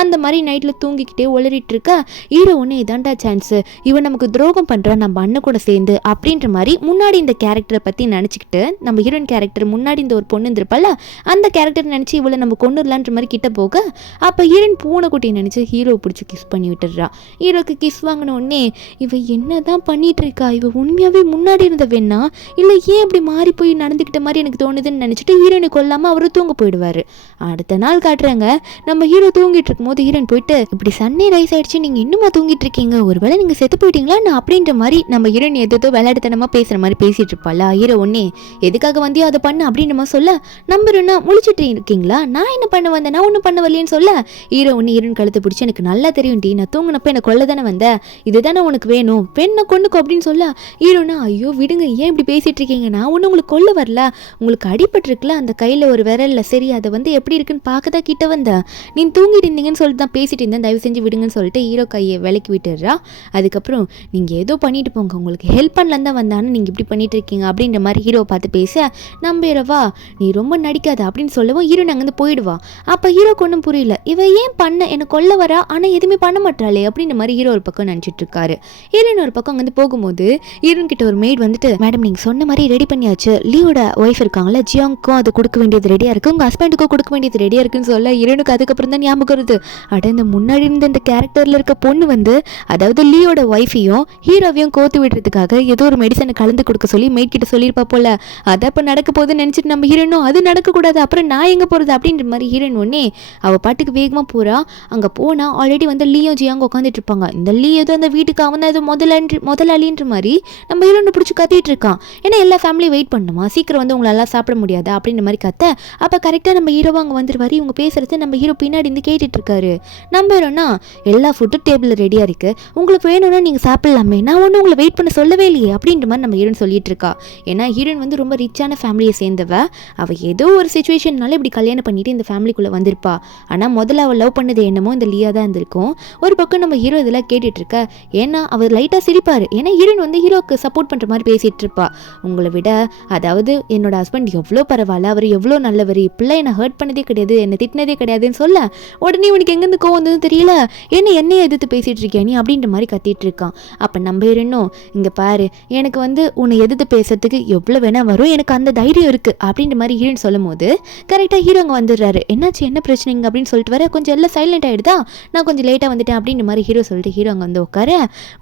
அந்த மாதிரி நைட்டில் தூங்கிக்கிட்டே உளறிட்டு இருக்கா. ஹீரோ ஒன்று இதாண்டா சான்ஸு, இவன் நமக்கு துரோகம் பண்ணுறான் நம்ம அண்ணன் கூட சேர்ந்து அப்படின்ற மாதிரி முன்னாடி இந்த கேரக்டரை பற்றி நினச்சிக்கிட்டு நம்ம ஹீரோயின் கேரக்டர் முன்னாடி இந்த ஒரு பொண்ணு இருந்திருப்பாள், அந்த கேரக்டர் நினச்சி இவளை நம்ம கொண்டுடலான்ற மாதிரி கிட்ட போக அப்போ ஹீரோயின் பூனைக்குட்டியை நினச்சி ஹீரோ பிடிச்சி கிஸ் பண்ணி விட்டுடுறா. ஹீரோக்கு கிஸ் வாங்கின உடனே இவ என்ன தான் பண்ணிட்டு இருக்கா, இவ உண்மையாகவே முன்னாடி இருந்த வேணா இல்லை ஏன் இப்படி மாறி போய் நடந்துக்கிட்ட மாதிரி எனக்கு தோணுதுன்னு நினச்சிட்டு ஹீரோயினை கொல்லாமல் அவரு தூங்க போயிடுவார். அடுத்த நாள் காட்டுறாங்க, நம்ம ஹீரோ தூங்கிட்டு இருக்கும்போது ஹீரோயின் போயிட்டு இப்படி சன்னே ரைஸ் ஆயிடுச்சு நீங்கள் இன்னுமா தூங்கிட்டு இருக்கீங்க, ஒருவேளை நீங்கள் செத்து போயிட்டீங்களா நான் அப்படின்ற மாதிரி நம்ம ஹீரோயின் எதோ விளையாட்டுத்தனமாக பேசுகிற மாதிரி பேசிட்டு இருப்பாளா. ஹீரோ ஒன்னே எதுக்காக வந்தியோ அதை பண்ணு அப்படின்ற மாதிரி சொல்ல நம்பருன்னா முழிச்சிட்டு இருக்கீங்களா, நான் என்ன பண்ண வந்தேன், நான் ஒன்றும் பண்ண வரலையேன்னு சொல்ல ஹீரோ ஒன்று ஹீரோயின் கழுத்தை பிடிச்சி எனக்கு நல்லா தெரியும் டி, நான் தூங்கினப்ப எனக்கு கொல்ல தானே வந்தேன், இதுதானே உனக்கு வேணும், பெண்ணை கொண்டுக்கோ அப்படின்னு சொல்ல ஹீரோனா ஐயோ விடுங்க ஏன் இப்படி பேசிட்டு இருக்கீங்க, நான் ஒன்றும் உங்களுக்கு கொல்ல வரல, உங்களுக்கு அடிபட்டுருக்குல அந்த கையில் ஒரு விரல்ல, சரி அதை வந்து எப்படி இருக்குன்னு பார்க்க தான் கிட்ட வந்தேன், நீ தூங்கிட்டு இருந்தீங்கன்னு சொல்லிட்டு தான் பேசிட்டு இருந்தேன், தயவு செஞ்சு விடுங்கன்னு சொல்லிட்டு ஹீரோ கையை விலக்கி விட்டுடுறா. அதுக்கப்புறம் நீங்கள் ஏதோ பண்ணிட்டு போங்க, உங்களுக்கு ஹெல்ப் பண்ணலாம் தான் வந்தான்னு நீங்கள் இப்படி பண்ணிட்டு இருக்கீங்க அப்படின்ற மாதிரி ஹீரோவை பார்த்து பேச நம்பிடுவா, நீ ரொம்ப நடிக்காத அப்படின்னு சொல்லவும் ஹீரோயின் அங்கேருந்து போயிடுவா. அப்போ ஹீரோக்கு ஒன்றும் புரியல, இவ ஏன் பண்ண என்னை கொல்ல வரா ஆனால் எதுவுமே பண்ண மாட்டாளே அப்படின்ற மாதிரி ஹீரோ ஒரு பக்கம் நினச்சிட்டு இருக்காரு. ஹீரோயின் ஒரு பக்கம் அங்கேருந்து போகும்போது ஹீரோயின் கிட்ட ஒரு மெய்ட் வந்துட்டு, மேடம் நீங்கள் சொன்ன மாதிரி ரெடி பண்ணியாச்சு, லீவோட ஒய்ஃப் இருக்காங்களா ஜியாங்க்கும் அது கொடுக்க வேண்டியது ரெடியாக இருக்குது, உங்கள் ஹஸ்பண்டுக்கும் கொடுக்க வேண்டியது ரெடியாக இருக்குன்னு சொல்ல ஹீரோனுக்கு அதுக்கப்புறம் தான் ஞாபகம் வருது, அட இந்த முன்னாடி இருந்த இந்த கேரக்டரில் இருக்க பொண்ணு வந்து அதாவது லீயோட ஒய்ஃபையும் ஹீரோவையும் கோத்து விடுறதுக்காக ஏதோ ஒரு மெடிசனை கலந்து கொடுக்க சொல்லி மெய்ட் கிட்ட சொல்லியிருப்பா போல, அதை இப்போ நடக்க போகுதுன்னு நினச்சிட்டு நம்ம ஹீரோனும் அது நடக்கக்கூடாது அப்புறம் நான் எங்கே போகிறது அப்படின்ற மாதிரி ஹீரோயின் ஒன்னே அவள் பாட்டுக்கு வேகமாக போகிறா. அங்கே போனால் ஆல்ரெடி வந்து லீயும் ஜியாங்க உட்காந்துட்டு இருப்பாங்க. இந்த லீ ஏதோ அந்த வீட்டுக்கு அவன் தான் ஏதோ முதலாளின்ற மாதிரி நம்ம ஹீரோனை பிடிச்சி கத்திட்டு இருக்கான். ஏன்னா எல்லா ஃபேமிலியும் வெயிட் பண்ணுமா, சீக்கிரம் வந்து உங்களெல்லாம் சாப்பிட முடியாது அப்படின்ற மாதிரி கத்த அப்போ கரெக்டாக நம்ம ஹீரோவை அங்கே வந்துருவார். இவங்க பேசுறது நம்ம ஹீரோ பின்னாடி இருந்து கேட்டுட்டு இருக்காரு. நம்ம ஹீரோனா எல்லா ஃபுட்டும் டேபிளில் ரெடியாக இருக்கு, உங்களுக்கு வேணும்னா நீங்கள் சாப்பிடலாமே, நான் ஒன்றும் உங்களை வெயிட் பண்ண சொல்லவே இல்லையே அப்படின்ற மாதிரி நம்ம ஹீரோன் சொல்லிட்டு இருக்கா. ஏன்னா ஹீரோயின் வந்து ரொம்ப ரிச்சான ஃபேமிலியை சேர்ந்தவ, அவள் ஏதோ ஒரு சுச்சுவேஷன்னால இப்படி கல்யாணம் பண்ணிட்டு இந்த ஃபேமிலிக்குள்ளே வந்திருப்பா. ஆனால் முதல்ல அவள் லவ் பண்ணது என்னமோ இந்த லீயா தான் இருந்திருக்கும். ஒரு பக்கம் நம்ம ஹீரோ இதெல்லாம் கேட்டுட்டு இருக்க, ஏன்னா அவர் லைட்டாக சிரிப்பார். ஏன்னா ஹீரோயின் வந்து ஹீரோக்கு சப்போர்ட் பண்ணுற மாதிரி பேசிட்டு இருப்பா. உங்களை விட அதாவது என்னோட ஹஸ்பண்ட் எவ்வளோ பரவாயில்ல, அவர் எவ்வளோ நல்லவர், இப்படிலாம் என்னை ஹர்ட் பண்ணதே கிடையாது, என்னை திட்டினதே கிடையாதுன்னு சொல்ல உடனே உனக்கு எங்கேருந்து கோவம் வந்ததுன்னு தெரியல, என்னையே எதிர்த்து பேசிட்டு பேசிகிட்டு இருக்கியா நீ அப்படின்ற மாதிரி கத்திட்டு இருக்கான். அப்போ நம்ம இருந்தோம் இங்கே பாரு, எனக்கு உன்னை எதிர்த்து பேசுறதுக்கு எவ்வளோ வேணால் வரும், எனக்கு அந்த தைரியம் இருக்குது அப்படின்ற மாதிரி ஹீரோன்னு சொல்லும் போது கரெக்டாக ஹீரோ அங்கே வந்துடுறாரு. என்னாச்சு என்ன பிரச்சனைங்க அப்படின்னு சொல்லிட்டு வர, கொஞ்சம் எல்லாம் சைலண்ட் ஆகிடுதா, நான் கொஞ்சம் லேட்டாக வந்துட்டேன் அப்படின்ற மாதிரி ஹீரோ சொல்லிட்டு ஹீரோ அங்கே உட்கார.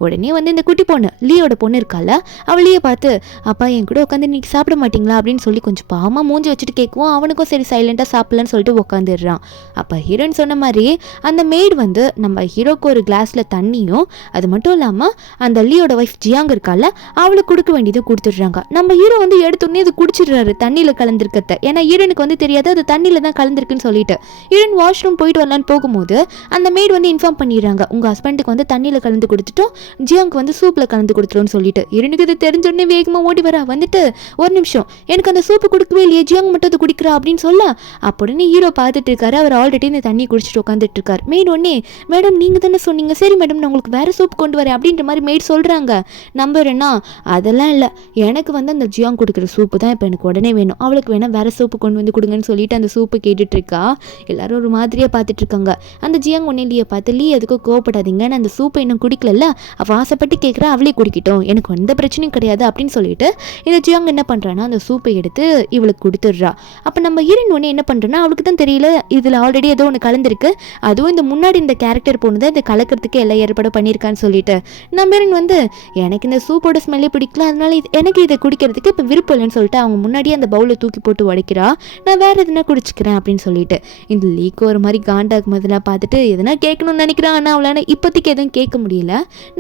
உடனே இந்த குட்டி பொண்ணு லீயோட பொண்ணு இருக்கால, அவளையே பார்த்து அப்பா என் கூட உட்காந்து இன்னைக்கு சாப்பிட மாட்டீங்களா அப்படின்னு சொல்லி கொஞ்சம் பாவமாக மூஞ்சி வச்சுட்டு கேட்குவோம். அவனுக்கும் சரி சைலண்டாக சாப்பிடலன்னு சொல்லிட்டு உட்காந்துடுறான். அப்போ ஹீரோன்னு சொன்ன மாதிரி அந்த மெய்டு நம்ம ஹீரோக்கு ஒரு கிளாஸில் தண்ணியும் அது மட்டும் இல்லாமல் அந்த லீயோட ஒய்ஃப் ஜியாங் இருக்கால அவளுக்கு கொடுக்க வேண்டியதை கொடுத்துடுறாங்க. நம்ம ஹீரோ எடுத்தோடனே அது குடிச்சிடுறாரு தண்ணியில் கலந்துருக்கத்த. ஏன்னா ஹீரோனுக்கு தெரியாது அது தண்ணியில் தான் கலந்துருக்குன்னு சொல்லிட்டு ஹீரோன் வாஷ்ரூம் போயிட்டு வரலான்னு போகும்போது அந்த மெய்டு இன்ஃபார்ம் பண்ணிடுறாங்க, உங்கள் ஹஸ்பண்டுக்கு தண்ணியில் கலந்து கொடுத்துட்டோம், ஜியாங்க்கு சூப்பில் கலந்து கொடுத்துட்டோம்னு சொல்லிட்டு. ஹீரோனுக்கு இது தெரிஞ்சோடனே வேகமாக ஓடி வரா. ஒரு நிமிஷம் எனக்கு அந்த சூப்பு கொடுக்கவே இல்லையே, ஜியாங் மட்டும் அது குடிக்கிறா அப்படின்னு சொல்ல அப்படின்னு ஹீரோ பார்த்துட்டு இருக்காரு. அவர் ஆல்ரெடி இந்த தண்ணி குடிச்சிட்டு உட்காந்துட்டு இருக்காரு. மெய்டு ஒன்னே மேடம் நீங்கள் தானே சொன்னீங்க, சரி மேடம் நான் உங்களுக்கு வேறு சூப் கொண்டு வரேன் அப்படின்ற மாதிரி மெய்டு சொல்கிறாங்க. நம்புறேன்னா அதெல்லாம் இல்லை, எனக்கு அந்த ஜியாங் கொடுக்குற சூப்பு தான் இப்போ எனக்கு உடனே வேணும், அவளுக்கு வேணால் வேறு சூப்பு கொண்டு கொடுங்கன்னு சொல்லிட்டு அந்த சூப்பை கேட்டுட்டு இருக்கா. எல்லாரும் ஒரு மாதிரியாக பார்த்துட்டு இருக்காங்க. அந்த ஜியாங் ஒன்னே லீயை பார்த்து, லீ எதுக்கும் கோவப்படாதீங்க, நான் அந்த சூப்பை இன்னும் குடிக்கல, அவள் ஆசைப்பட்டு கேட்குறா, அவளே குடிக்கட்டும், எனக்கு எந்த பிரச்சனையும் கிடையாது அப்படின்னு சொல்லிட்டு இந்த ஜியாங் என்ன பண்ணுறான்னா அந்த சூப்பை எடுத்து இவளுக்கு கொடுத்துட்றா. அப்போ நம்ம ஹீரோயின் ஒன்று என்ன பண்ணுறோன்னா, அவளுக்கு தான் தெரியல இதில் ஆல்ரெடி ஏதோ ஒன்று கலந்துருக்கு, அதுவும் இந்த முன்னாடி இந்த கேரக்டர் போனது இந்த கலக்கிறதுக்கு எல்லாம் ஏற்பாடு பண்ணியிருக்கான்னு சொல்லிட்டு நம்ம ஹீரோயின் எனக்கு இந்த சூப்போட ஸ்மெல்லே பிடிக்கல, அதனால எனக்கு இதை குடிக்கிறதுக்கு இப்போ விருப்பம் இல்லைன்னு சொல்லிட்டு அவங்க முன்னாடியே அந்த பவுலை தூக்கி போட்டு உடைக்கிறா. நான் வேறு எதுனா குடிச்சிக்கிறேன் அப்படின்னு சொல்லிட்டு இந்த லீக்கு ஒரு மாதிரி காண்டாகும் அதெல்லாம் பார்த்துட்டு எதனா கேட்கணும்னு நினைக்கிறான். ஆனால் அவளால் இப்போதைக்கு எதுவும் கேட்க முடியல.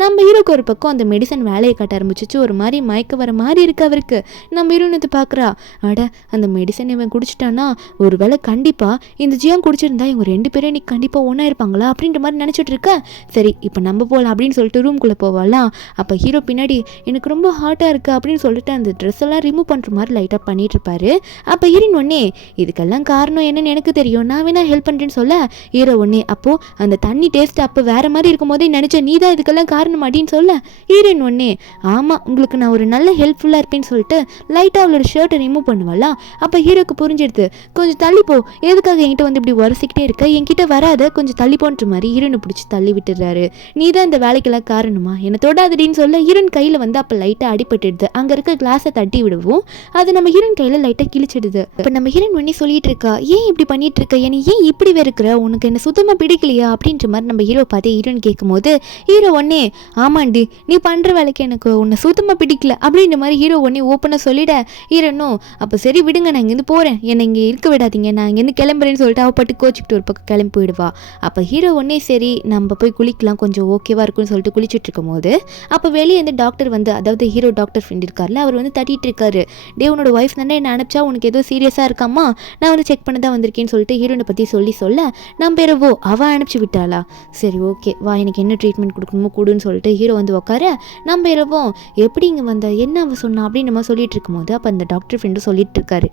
நம்ம ஹீரோக்கு ஒரு பக்கம் அந்த மெடிசன் வேலையை காட்ட ஆரம்பிச்சிச்சு, ஒரு மாதிரி மயக்க வர மாதிரி இருக்கு அவருக்கு. நம்ம ஹீரோனத்தை பார்க்குறா, அட அந்த மெடிசன் இவன் குடிச்சிட்டானா ஒரு வேளை கண்டிப்பாக இந்த ஜியாங் குடிச்சிருந்தா இவங்க 2 பேரும் இன்னைக்கு கண்டிப்பாக ஒன்றா இருப்பாங்களா அப்படின்ற மாதிரி நினச்சிட்டு இருக்க. சரி இப்போ நம்ம போகலாம் அப்படின்னு சொல்லிட்டு ரூம்குள்ளே போவாலாம். அப்போ ஹீரோ பின்னாடி எனக்கு ரொம்ப ஹாட்டாக இருக்குது அப்படின்னு சொல்லிட்டு அந்த ட்ரெஸ் எல்லாம் ரிமூவ் பண்ணுற மாதிரி லைட்டாக பண்ணிட்டு இருப்பாரு. அப்போ ஹீரோயின் ஒன்னே இதுக்கெல்லாம் காரணம் என்னன்னு எனக்கு தெரியும், நான் வேணா ஹெல்ப் பண்ணுறேன்னு சொல்ல ஹீரோ ஒன்னே அப்போது அந்த தண்ணி டேஸ்ட் அப்போ வேறு மாதிரி இருக்கும் போதே நினச்சேன் நீ தான் இதுக்கெல்லாம் காரணம் அப்படின்னு சொல்ல ஹீரோயின் ஒன்னே ஆமாம் உங்களுக்கு நான் ஒரு நல்ல ஹெல்ப்ஃபுல்லாக இருப்பேன்னு சொல்லிட்டு லைட்டாக அவளோட ஷர்ட்டை ரிமூவ் பண்ணுவாளா. அப்போ ஹீரோக்கு புரிஞ்சிடுது, கொஞ்சம் தள்ளி போ, எதுக்காக என்கிட்ட இப்படி உரசிக்கிட்டே இருக்க, என்கிட்ட வராத, கொஞ்சம் தள்ளி போன்ற மாதிரி ஹீரோனை பிடிச்சி தள்ளி விட்டுறாரு. நீ தான் இந்த வேலைக்கெல்லாம் காரணமா, என்னை தொடாதடின்னு சொல்ல ஹீரோன் கையில் அப்போ லைட்டாக அடிபட்டுடுது. அங்கே இருக்க கிளாஸை தட்டி விடுவோம், அது நம்ம ஹீரோன் கையில் லைட்டாக கிழிச்சிடுது. இப்போ நம்ம ஹீரோன் பண்ணி சொல்லிட்டு இருக்கா, ஏன் இப்படி பண்ணிட்டு இருக்க, என்னை ஏன் இப்படி வெறுக்கிற, உனக்கு என்ன சுத்தமாக பிடிக்கலையா அப்படின்ற மாதிரி நம்ம ஹீரோ பார்த்து ஹீரோன் கேட்கும் போது ஹீரோ ஒன்னே ஆமாண்டி நீ பண்ணுற வேலைக்கு எனக்கு உன்னை சுத்தமாக பிடிக்கல அப்படின்ற மாதிரி ஹீரோ ஒன்னே ஓப்பனாக சொல்லிட ஹீரோனும் அப்போ சரி விடுங்க நான் இங்கேருந்து போகிறேன், என்னை இங்கே இருக்க விடாதீங்க, நான் இங்கேருந்து கிளம்புறேன்னு சொல்லிட்டு அவள் பாட்டு கோச்சிக்கிட்டு ஒரு பக்கம் கிளம்பி போயிடுவா. அப்போ ஹீரோ ஒன்னே சரி நம்ம போய் குளிக்கலாம் கொஞ்சம் ஓகேவா இருக்குன்னு சொல்லிட்டு குளிச்சுட்டு இருக்கும் போது அப்போ வெளியே டாக்டர் அதாவது ஹீரோ டாக்டர் ஃப்ரெண்ட் இருக்கார்ல அவர் தட்டிட்டு இருக்காரு, டே உன்னோட ஒய்ஃப் தானே என்ன அனுப்பிச்சா, உனக்கு ஏதோ சீரியஸாக இருக்காமா, நான் செக் பண்ண தான் வந்திருக்கேன்னு சொல்லிட்டு ஹீரோனை பற்றி சொல்ல நான் பேரவோ அவள் அனுப்பிச்சு விட்டாளா, சரி ஓகே வா எனக்கு என்ன ட்ரீட்மெண்ட் கொடுக்கணுமோ கூடுன்னு சொல்லிட்டு ஹீரோ உட்கார நம்ம பேரவோ எப்படி இங்கே என்ன அவள் சொன்னா அப்படின்னு நம்ம சொல்லிட்டு இருக்கும்போது அப்போ அந்த டாக்டர் ஃப்ரெண்டும் சொல்லிட்டு இருக்காரு,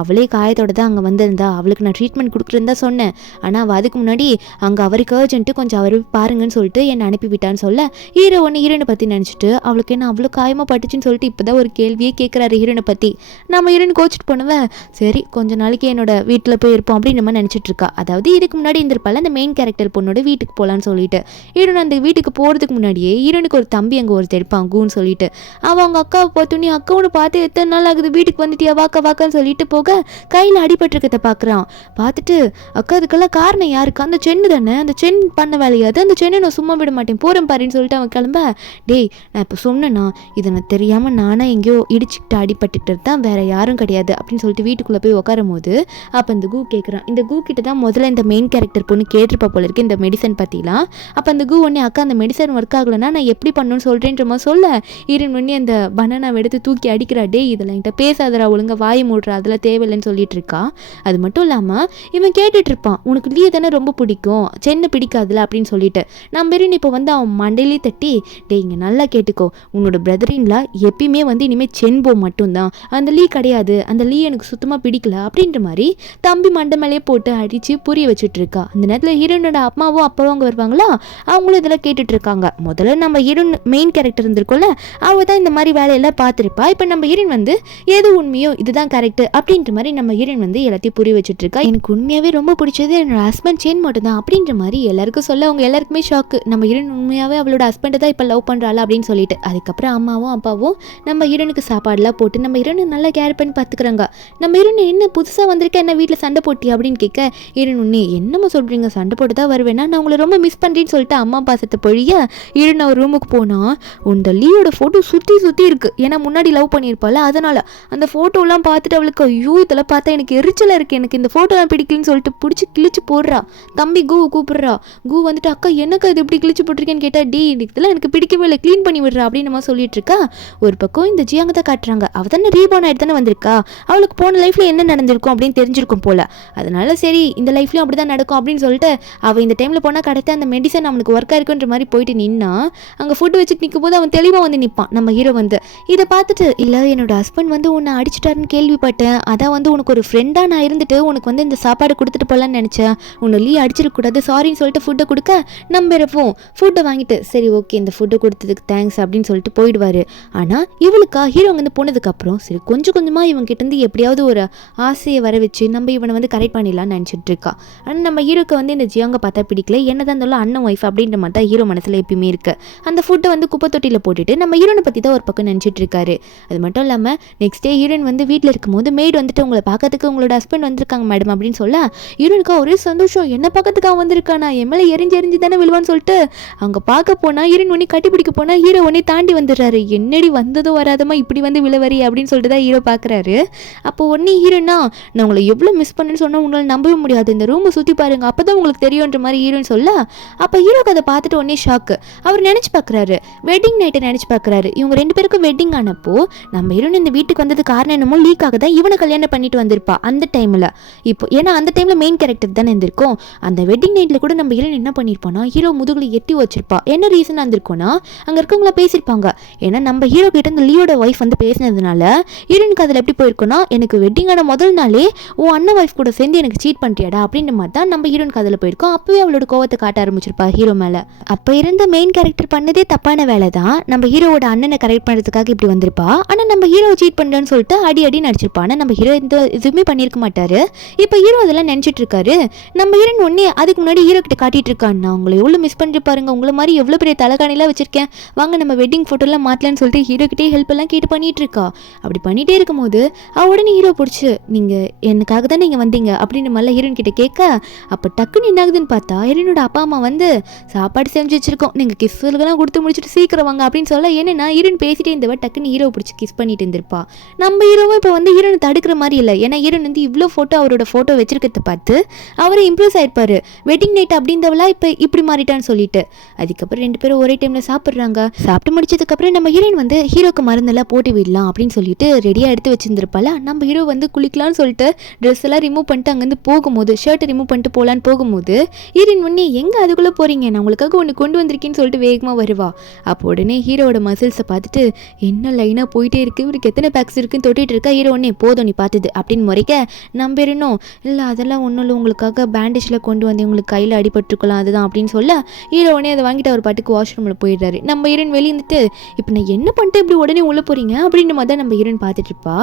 அவளே காயத்தோட தான் அங்கே வந்திருந்தா, அவளுக்கு நான் ட்ரீட்மெண்ட் கொடுக்குறேன்னு தான் சொன்னேன், ஆனால் அவள் அதுக்கு முன்னாடி அங்கே அவருக்கு அர்ஜென்ட்டு கொஞ்சம் அவர் பாருங்கன்னு சொல்லிட்டு என்னை அனுப்பிவிட்டான்னு சொல்ல ஹீரோனை பற்றி நினச்சிட்டு அவளுக்கு என்ன அவ்வளோ காயமாக பட்டுச்சுன்னு சொல்லிட்டு இப்போ தான் ஒரு கேள்வியே கேட்குறாரு ஹீரோனை பற்றி. நம்ம ஹீரோன் கோச்சிட்டு போனவன் சரி கொஞ்ச நாளைக்கு என்னோட வீட்டில் போய் இருப்போம் அப்படின்னு நம்ம நினச்சிட்டு இருக்கா. அதாவது இதுக்கு முன்னாடி இருந்திருப்பால அந்த மெயின் கேரக்டர் பொண்ணோட வீட்டுக்கு போகலான்னு சொல்லிட்டு ஹீரோன் அந்த வீட்டுக்கு போகிறதுக்கு முன்னாடியே ஹீரோனுக்கு ஒரு தம்பி அங்கே ஒருத்தர் இருப்பான் கூன்னு சொல்லிட்டு அவங்க அக்காவை பார்த்தோன்னே அக்காவோட பார்த்து எத்தனை நாள் ஆகுது வீட்டுக்கு வந்துட்டியா வாக்கான்னு சொல்லிட்டு போக கையில் அடிபட்டிருக்கதை பார்க்குறான். பார்த்துட்டு அக்கா அதுக்கெல்லாம் காரணம் யாருக்கு, அந்த சென்னு தானே, அந்த சென் பண்ண வேலையாது, அந்த சென்னை நான் சும்மா விட மாட்டேன் போகிறேன் பாருன்னு சொல்லிட்டு அவன் கிளம்ப, டேய் நான் இப்போ சொன்னேன்னா இதை நான் தெரியாமல் நானாக எங்கேயோ இடிச்சுக்கிட்டு அடிபட்டுட்டு தான் வேற யாரும் கிடையாது அப்படின்னு சொல்லிட்டு வீட்டுக்குள்ளே போய் உட்காரும் போது அப்போ இந்த கூ கேட்குறான். இந்த கூ கிட்ட தான் முதல்ல இந்த மெயின் கேரக்டர் பொண்ணு கேட்டிருப்பா போல இருக்கு இந்த மெடிசன் பற்றிலாம். அப்போ அந்த கூ ஒன்னே அக்கா அந்த மெடிசன் ஒர்க் ஆகலைன்னா நான் எப்படி பண்ணணும்னு சொல்கிறேன்ற மாதிரி சொல்ல ஈரன் பண்ணி அந்த பனானாவை எடுத்து தூக்கி அடிக்கிறா, டே இதெல்லாம் என்கிட்ட பேசாதரா ஒழுங்கா வாய் மூடுறா அதெல்லாம் தேவையில்லைன்னு சொல்லிட்டு இருக்கா. அது மட்டும் இல்லாமல் இவன் கேட்டுட்டு இருப்பான் உனக்கு லீ தானே ரொம்ப பிடிக்கும் சென்னை பிடிக்காதுல அப்படின்னு சொல்லிட்டு நம்ம பெரியன் இப்போ அவன் மண்டையிலே தட்டி, டே இங்கே நல்லா கேட்டுக்கோ, உன்னோட பிரதரின்லாம் எப்பயுமே இனிமேல் சென்போ மட்டும்தான், அந்த லீ கிடையாது, அந்த லீ எனக்கு சுத்தமாக பிடிக்கல அப்படின்ற மாதிரி தம்பி மண்டை மேலேயே போட்டு அடித்து புரிய வச்சுட்டு இருக்கா. அந்த நேரத்தில் ஹீரோனோட அம்மாவும் அப்பாவும் அங்கே வருவாங்களா, அவங்களும் இதெல்லாம் கேட்டுட்டு இருக்காங்க. முதல்ல நம்ம ஹீரோன் மெயின் கேரக்டர் இருந்திருக்கோம்ல அவள் தான் இந்த மாதிரி வேலையெல்லாம் பார்த்துருப்பா. இப்போ நம்ம ஹீரோன் எது உண்மையோ இதுதான் கரெக்ட் அப்படின்ற மாதிரி நம்ம ஹீரோன் எல்லாத்தையும் புரிய வச்சுட்டு இருக்கா. எனக்கு உண்மையாகவே ரொம்ப பிடிச்சது என்னோட ஹஸ்பண்ட் சென் மட்டும் தான் அப்படின்ற மாதிரி எல்லாருக்கும் சொல்ல அவங்க எல்லாருக்குமே ஷாக் ஷாக்கு, நம்ம ஹீரோயின் உண்மையாகவே அவளோட ஹஸ்பண்டை தான் இப்போ லவ் பண்ணுறாளா அப்படின்னு சொல்லிட்டு. அதுக்கப்புறம் அம்மாவும் அப்பாவும் நம்ம ஹீரோனுக்கு சாப்பாடுலாம் போட்டு நம்ம ஹீரோனை நல்லா கேர் பண்ணி பார்த்துக்குறாங்க. நம்ம ஹீரோயின் என்ன புதுசாக வந்திருக்க, என்ன வீட்டில் சண்டை போட்டி அப்படின்னு கேட்க, ஹீரோயின் உன்னே என்னம்மா சொல்கிறீங்க, சண்டை போட்டு தான் வருவேன்னா, நான் உங்களை ரொம்ப மிஸ் பண்ணுறேன்னு சொல்லிட்டு அம்மா பாசத்தை பொழிய ஹீரோயின் அவர் ரூமுக்கு போனால் இந்த லீயோட ஃபோட்டோ சுற்றி இருக்குது. ஏன்னா முன்னாடி லவ் பண்ணியிருப்பாள், அதனால் அந்த ஃபோட்டோலாம் பார்த்துட்டு அவளுக்கு ஐயோ இதெல்லாம் பார்த்தா எனக்கு எரிச்சலாக இருக்குது, எனக்கு இந்த ஃபோட்டோலாம் பிடிக்கலன்னு சொல்லிட்டு பிடிச்சி கிழிச்சு போடுறா. தம்பி கூ கூப்பிட்றா. கூ வந்துட்டு அக்கா எனக்கு அது எப்படி கிழிச்சு போட்டிருக்கேன்னு கேட்டால், டி இதெல்லாம் எனக்கு பிடிக்கவே இல்லை, க்ளீன் பண்ணி விடுறா அப்படின்னு நம்ம சொல்லிட்டு இருக்கா. ஒரு பக்கம் இந்த ஜியாங்க தான் காட்டுறாங்க. அவள் தானே ரீபார்ன் ஆகிட்டு தானே வந்திருக்கா, அவளுக்கு போன லைஃப்பில் என்ன நடந்திருக்கும் அப்படின்னு தெரிஞ்சிருக்கும் போல். அதனால சரி இந்த லைஃப்லையும் அப்படி தான் நடக்கும் அப்படின்னு சொல்லிட்டு அவள் இந்த டைமில் போனால் கிடைத்த அந்த மெடிசன் அவனுக்கு ஒர்க்காக இருக்குன்ற மாதிரி போயிட்டு நின்னா, அங்கே ஃபுட்டு வச்சுட்டு நிற்கும் போது அவன் தெளிவாக வந்து நிற்பான். நம்ம ஹீரோ வந்து இதை பார்த்துட்டு, இல்லை என்னோட ஹஸ்பண்ட் வந்து உன்னை அடிச்சிட்டாருன்னு கேள்விப்பட்டேன், அதான் வந்து உனக்கு ஒரு ஃப்ரெண்டாக நான் இருந்துட்டு உனக்கு வந்து இந்த சாப்பாடு கொடுத்துட்டு போகலான்னு நினச்சேன், உன்னை லீ அடிச்சிடக்கூடாது சாரின்னு சொல்லிட்டு ஃபுட்டை கொடுக்க நம்பிடுவோம். ஃபுட்டை வாங்கிட்டு சரி ஓகே இந்த ஃபுட்டை கொடுத்ததுக்கு தேங்க்ஸ் அப்படின்னு சொல்லிட்டு போயிடுவார். ஆனால் இவளுக்கா ஹீரோ வந்து போனதுக்கப்புறம் சரி கொஞ்சம் கொஞ்சமாக இவங்ககிட்டேருந்து எப்படியாவது ஒரு ஆசையை வர வச்சு நம்ம இவனை வந்து கரெக்ட் பண்ணிடலாம்னு நினச்சிட்டு இருக்கா. ஆனால் நம்ம ஹீரோக்கு வந்து இந்த ஜியாங்க பார்த்தா பிடிக்கல, என்னதான் இருந்தாலும் அண்ணன் ஒய்ஃப் அப்படின்ற மாதிரி தான் ஹீரோ மனசில் எப்பயுமே இருக்குது. அந்த ஃபுட்டை வந்து குப்பை தொட்டியில் போட்டுட்டு நம்ம ஹீரோனை பற்றி தான் ஒரு பக்கம் நினச்சிட்டு இருக்காரு. அது மட்டும் இல்லாமல் நெக்ஸ்ட் டே ஹீரோயின் வந்து வீட்டில் இருக்கும்போது மெய்டு வந்துட்டு உங்களை பார்க்கறதுக்கு உங்களோட ஹஸ்பண்ட் வந்திருக்காங்க மேடம் அப்படின்னு சொல்ல, ஹீரோனுக்கா ஒரே சந்தோஷம், என்ன பார்க்கறதுக்காக வந்திருக்கானா, என் மேலே எரிஞ்சு தானே விழுவான்னு சொல்லிட்டு அங்கே பார்க்க போனால் ஹீரோயின் ஒன்னே கட்டி பிடிக்க போனால் ஹீரோ ஒன்னே தாண்டி வந்துடுறாரு. என்னடி வந்ததோ வராதமா இப்படி வந்து விழவரி அப்படின்னு சொல்லிட்டு தான் ஹீரோ பார்க்குறாரு. அப்போ ஒன்னே ஹீரோனா நான் உங்களை எவ்வளோ மிஸ் பண்ணேன்னு சொன்னால் உங்களால் நம்பவே முடியாது, இந்த ரூமை சுற்றி பாருங்க அப்போ தான் உங்களுக்கு தெரியுன்ற மாதிரி ஹீரோன்னு சொல்ல, அப்போ ஹீரோக்கு அதை பார்த்துட்டு ஒன்னே ஷாக்கு. அவர் நினச்சி பார்க்குறாரு, வெட்டிங் நைட்டை நினச்சி பார்க்குறாரு. இவங்க ரெண்டு பேருக்கும் வெட்டிங் ஆனப்போ நம்ம ஹீரோன் இந்த வீட்டுக்கு வந்தது காரணம் என்னமோ லீக்காக தான் இவனை கல்யாணம் பண்ணிட்டு வந்திருப்பா அந்த டைமில். இப்போ ஏன்னா அந்த டைமில் மெயின் கேரக்டர் தானே இருந்திருக்கும். அந்த வெட்டிங் நைட்டில் கூட நம்ம ஹீரோன் என்ன பண்ணியிருப்போம்னா ஹீரோ முதுகுல எட்டி வச்சிருப்பா. என்ன ரீசனாக இருந்திருக்கோன்னா அங்கே இருக்கவங்கள பேசியிருப்பாங்க. ஏன்னா நம்ம ஹீரோ கிட்ட இந்த லீயோட ஒய்ஃப் வந்து பேசினதுனால ஹீரோனுக்கு அதில் எப்படி போயிருக்கோன்னா, எனக்கு வெட்டிங் ஆன முதல் நாளே உன் அண்ணன் ஒய்ஃப் கூட சேர்ந்து எனக்கு சீட் பண்ணிட்டியாடா அப்படின்ற மாதிரி தான் நம்ம ஹீரோனுக்கு அதில் போயிருக்கோம். அப்பவே அவளோட கோவத்தை காட்ட ஆரம்பிச்சிருப்பா ஹீரோ மேலே. அப்போ இருந்த மெயின் கேரக்டர் பண்ணதே தப்பான வேலை தான். நம்ம ஹீரோவோட அண்ணனை கரெக்ட் பண்ணுறதுக்காக இப்படி வந்திருப்பா. ஆனால் நம்ம ஹீரோ சீட் பண்ணுறேன்னு சொல்லிட்டு அடி நடிச்சிருப்பா. ஆனால் நம்ம ஹீரோ இந்த எதுவுமே பண்ணியிருக்க மாட்டாரு. இப்போ ஹீரோ அதெல்லாம் நினச்சிட்டு இருக்காரு. நம்ம ஹீரோன் ஒன்னே அதுக்கு முன்னாடி ஹீரோ கிட்ட காட்டிட்டு இருக்கான், நான் உங்களை எவ்வளோ மிஸ் பண்ணிட்டு பாருங்க, உங்களை மாதிரி எவ்வளோ பெரிய தலைகாணிலாம் வச்சிருக்கேன், வாங்க நம்ம வெட்டிங் ஃபோட்டோலாம் மாற்றலான்னு சொல்லிட்டு ஹீரோ கிட்டே ஹெல்ப் எல்லாம் கேட்டு பண்ணிட்டு இருக்கா. அப்படி பண்ணிட்டே இருக்கும்போது உடனே ஹீரோ பிடிச்சி நீங்கள் எனக்காக தான் நீங்கள் வந்தீங்க அப்படின்னு மல்ல ஹீரோன் கிட்ட கேட்க, அப்போ டக்குன்னு என்ன ஆகுதுன்னு பார்த்தா ஹீரோனோட அப்பா அம்மா வந்து சாப்பாடு செஞ்சு வச்சிருக்கோம், நீங்கள் கிஸ்லாம் கொடுத்து முடிச்சுட்டு சீக்கிரம் வாங்க அப்படின்னு சொல்ல, ஏன்னா ஹீரோன் பேசிட்டே இருந்தவ டக்குன்னு ஹீரோ பிடிச்சி கிஸ் பண்ணிட்டு இருந்திருப்பா. நம்ம ஹீரோவும் இப்போ வந்து ஹீரோனை தடுக்கிற மாதிரி இல்லை. ஏன்னா ஹீரோன் வந்து இவ்வளோ ஃபோட்டோ அவரோட ஃபோட்டோ வச்சிருக்கிறத பார்த்து அவரை இம்ப்ரெஸ் ஆயிருப்பாரு. வெட்டிங் நைட் அப்படின்றவளா இப்போ இப்படி மாறிட்டான்னு சொல்லிட்டு. அதுக்கப்புறம் ரெண்டு பேரும் ஒரே டைமில் சாப்பிட்றாங்க. சாப்பிட்டு முடிச்சதுக்கப்புறம் நம்ம ஹீரோயின் வந்து ஹீரோக்கு மருந்தெல்லாம் போட்டு விடலாம் அப்படின்னு சொல்லிட்டு ரெடியாக எடுத்து வச்சிருந்திருப்பால. நம்ம ஹீரோ வந்து குளிக்கலாம்னு சொல்லிட்டு ட்ரெஸ் எல்லாம் ரிமூவ் பண்ணிட்டு அங்கேருந்து போகும்போது, ஷர்ட்டை ரிமூவ் பண்ணிட்டு போகலான்னு போகும்போது ஹீரோயின் முன்னே எங்கே அதுக்குள்ளே போகிறீங்க, நான் உங்களுக்காக ஒன்று கொண்டு வந்திருக்கேன்னு சொல்லிட்டு வேகமாக வருவா. அப்போ உடனே ஹீரோட மசில்ஸை பார்த்துட்டு என்ன லைனாக போயிட்டே இருக்கு, இவருக்கு எத்தனை பேக்ஸ் இருக்குன்னு தொட்டிட்டு இருக்கா. ஹீரோ ஒன்னே போதும் நீ பார்த்தது அப்படின்னு முறைக்க, நம்ம இன்னும் இல்லை அதெல்லாம் ஒன்றும் இல்லை, உங்களுக்காக பேண்டேஜில் கொண்டு வந்து உங்களுக்கு கையில் அடிபட்டுருக்கலாம் அதுதான் அப்படின்னு சொல்ல, ஹீரோ உடனே அதை வாங்கிட்டு அவர் பாட்டுக்கு வாஷ்ரூமில் போயிடுறாரு. நம்ம ஹீரோயின் வெளியே இருந்துட்டு இப்போ நான் என்ன பண்ணிட்டு இப்படி உடனே உள்ளே போகிறீங்க அப்படின்ற மாதிரி தான் நம்ம ஹீரோயின் பார்த்துட்டு இருப்பா.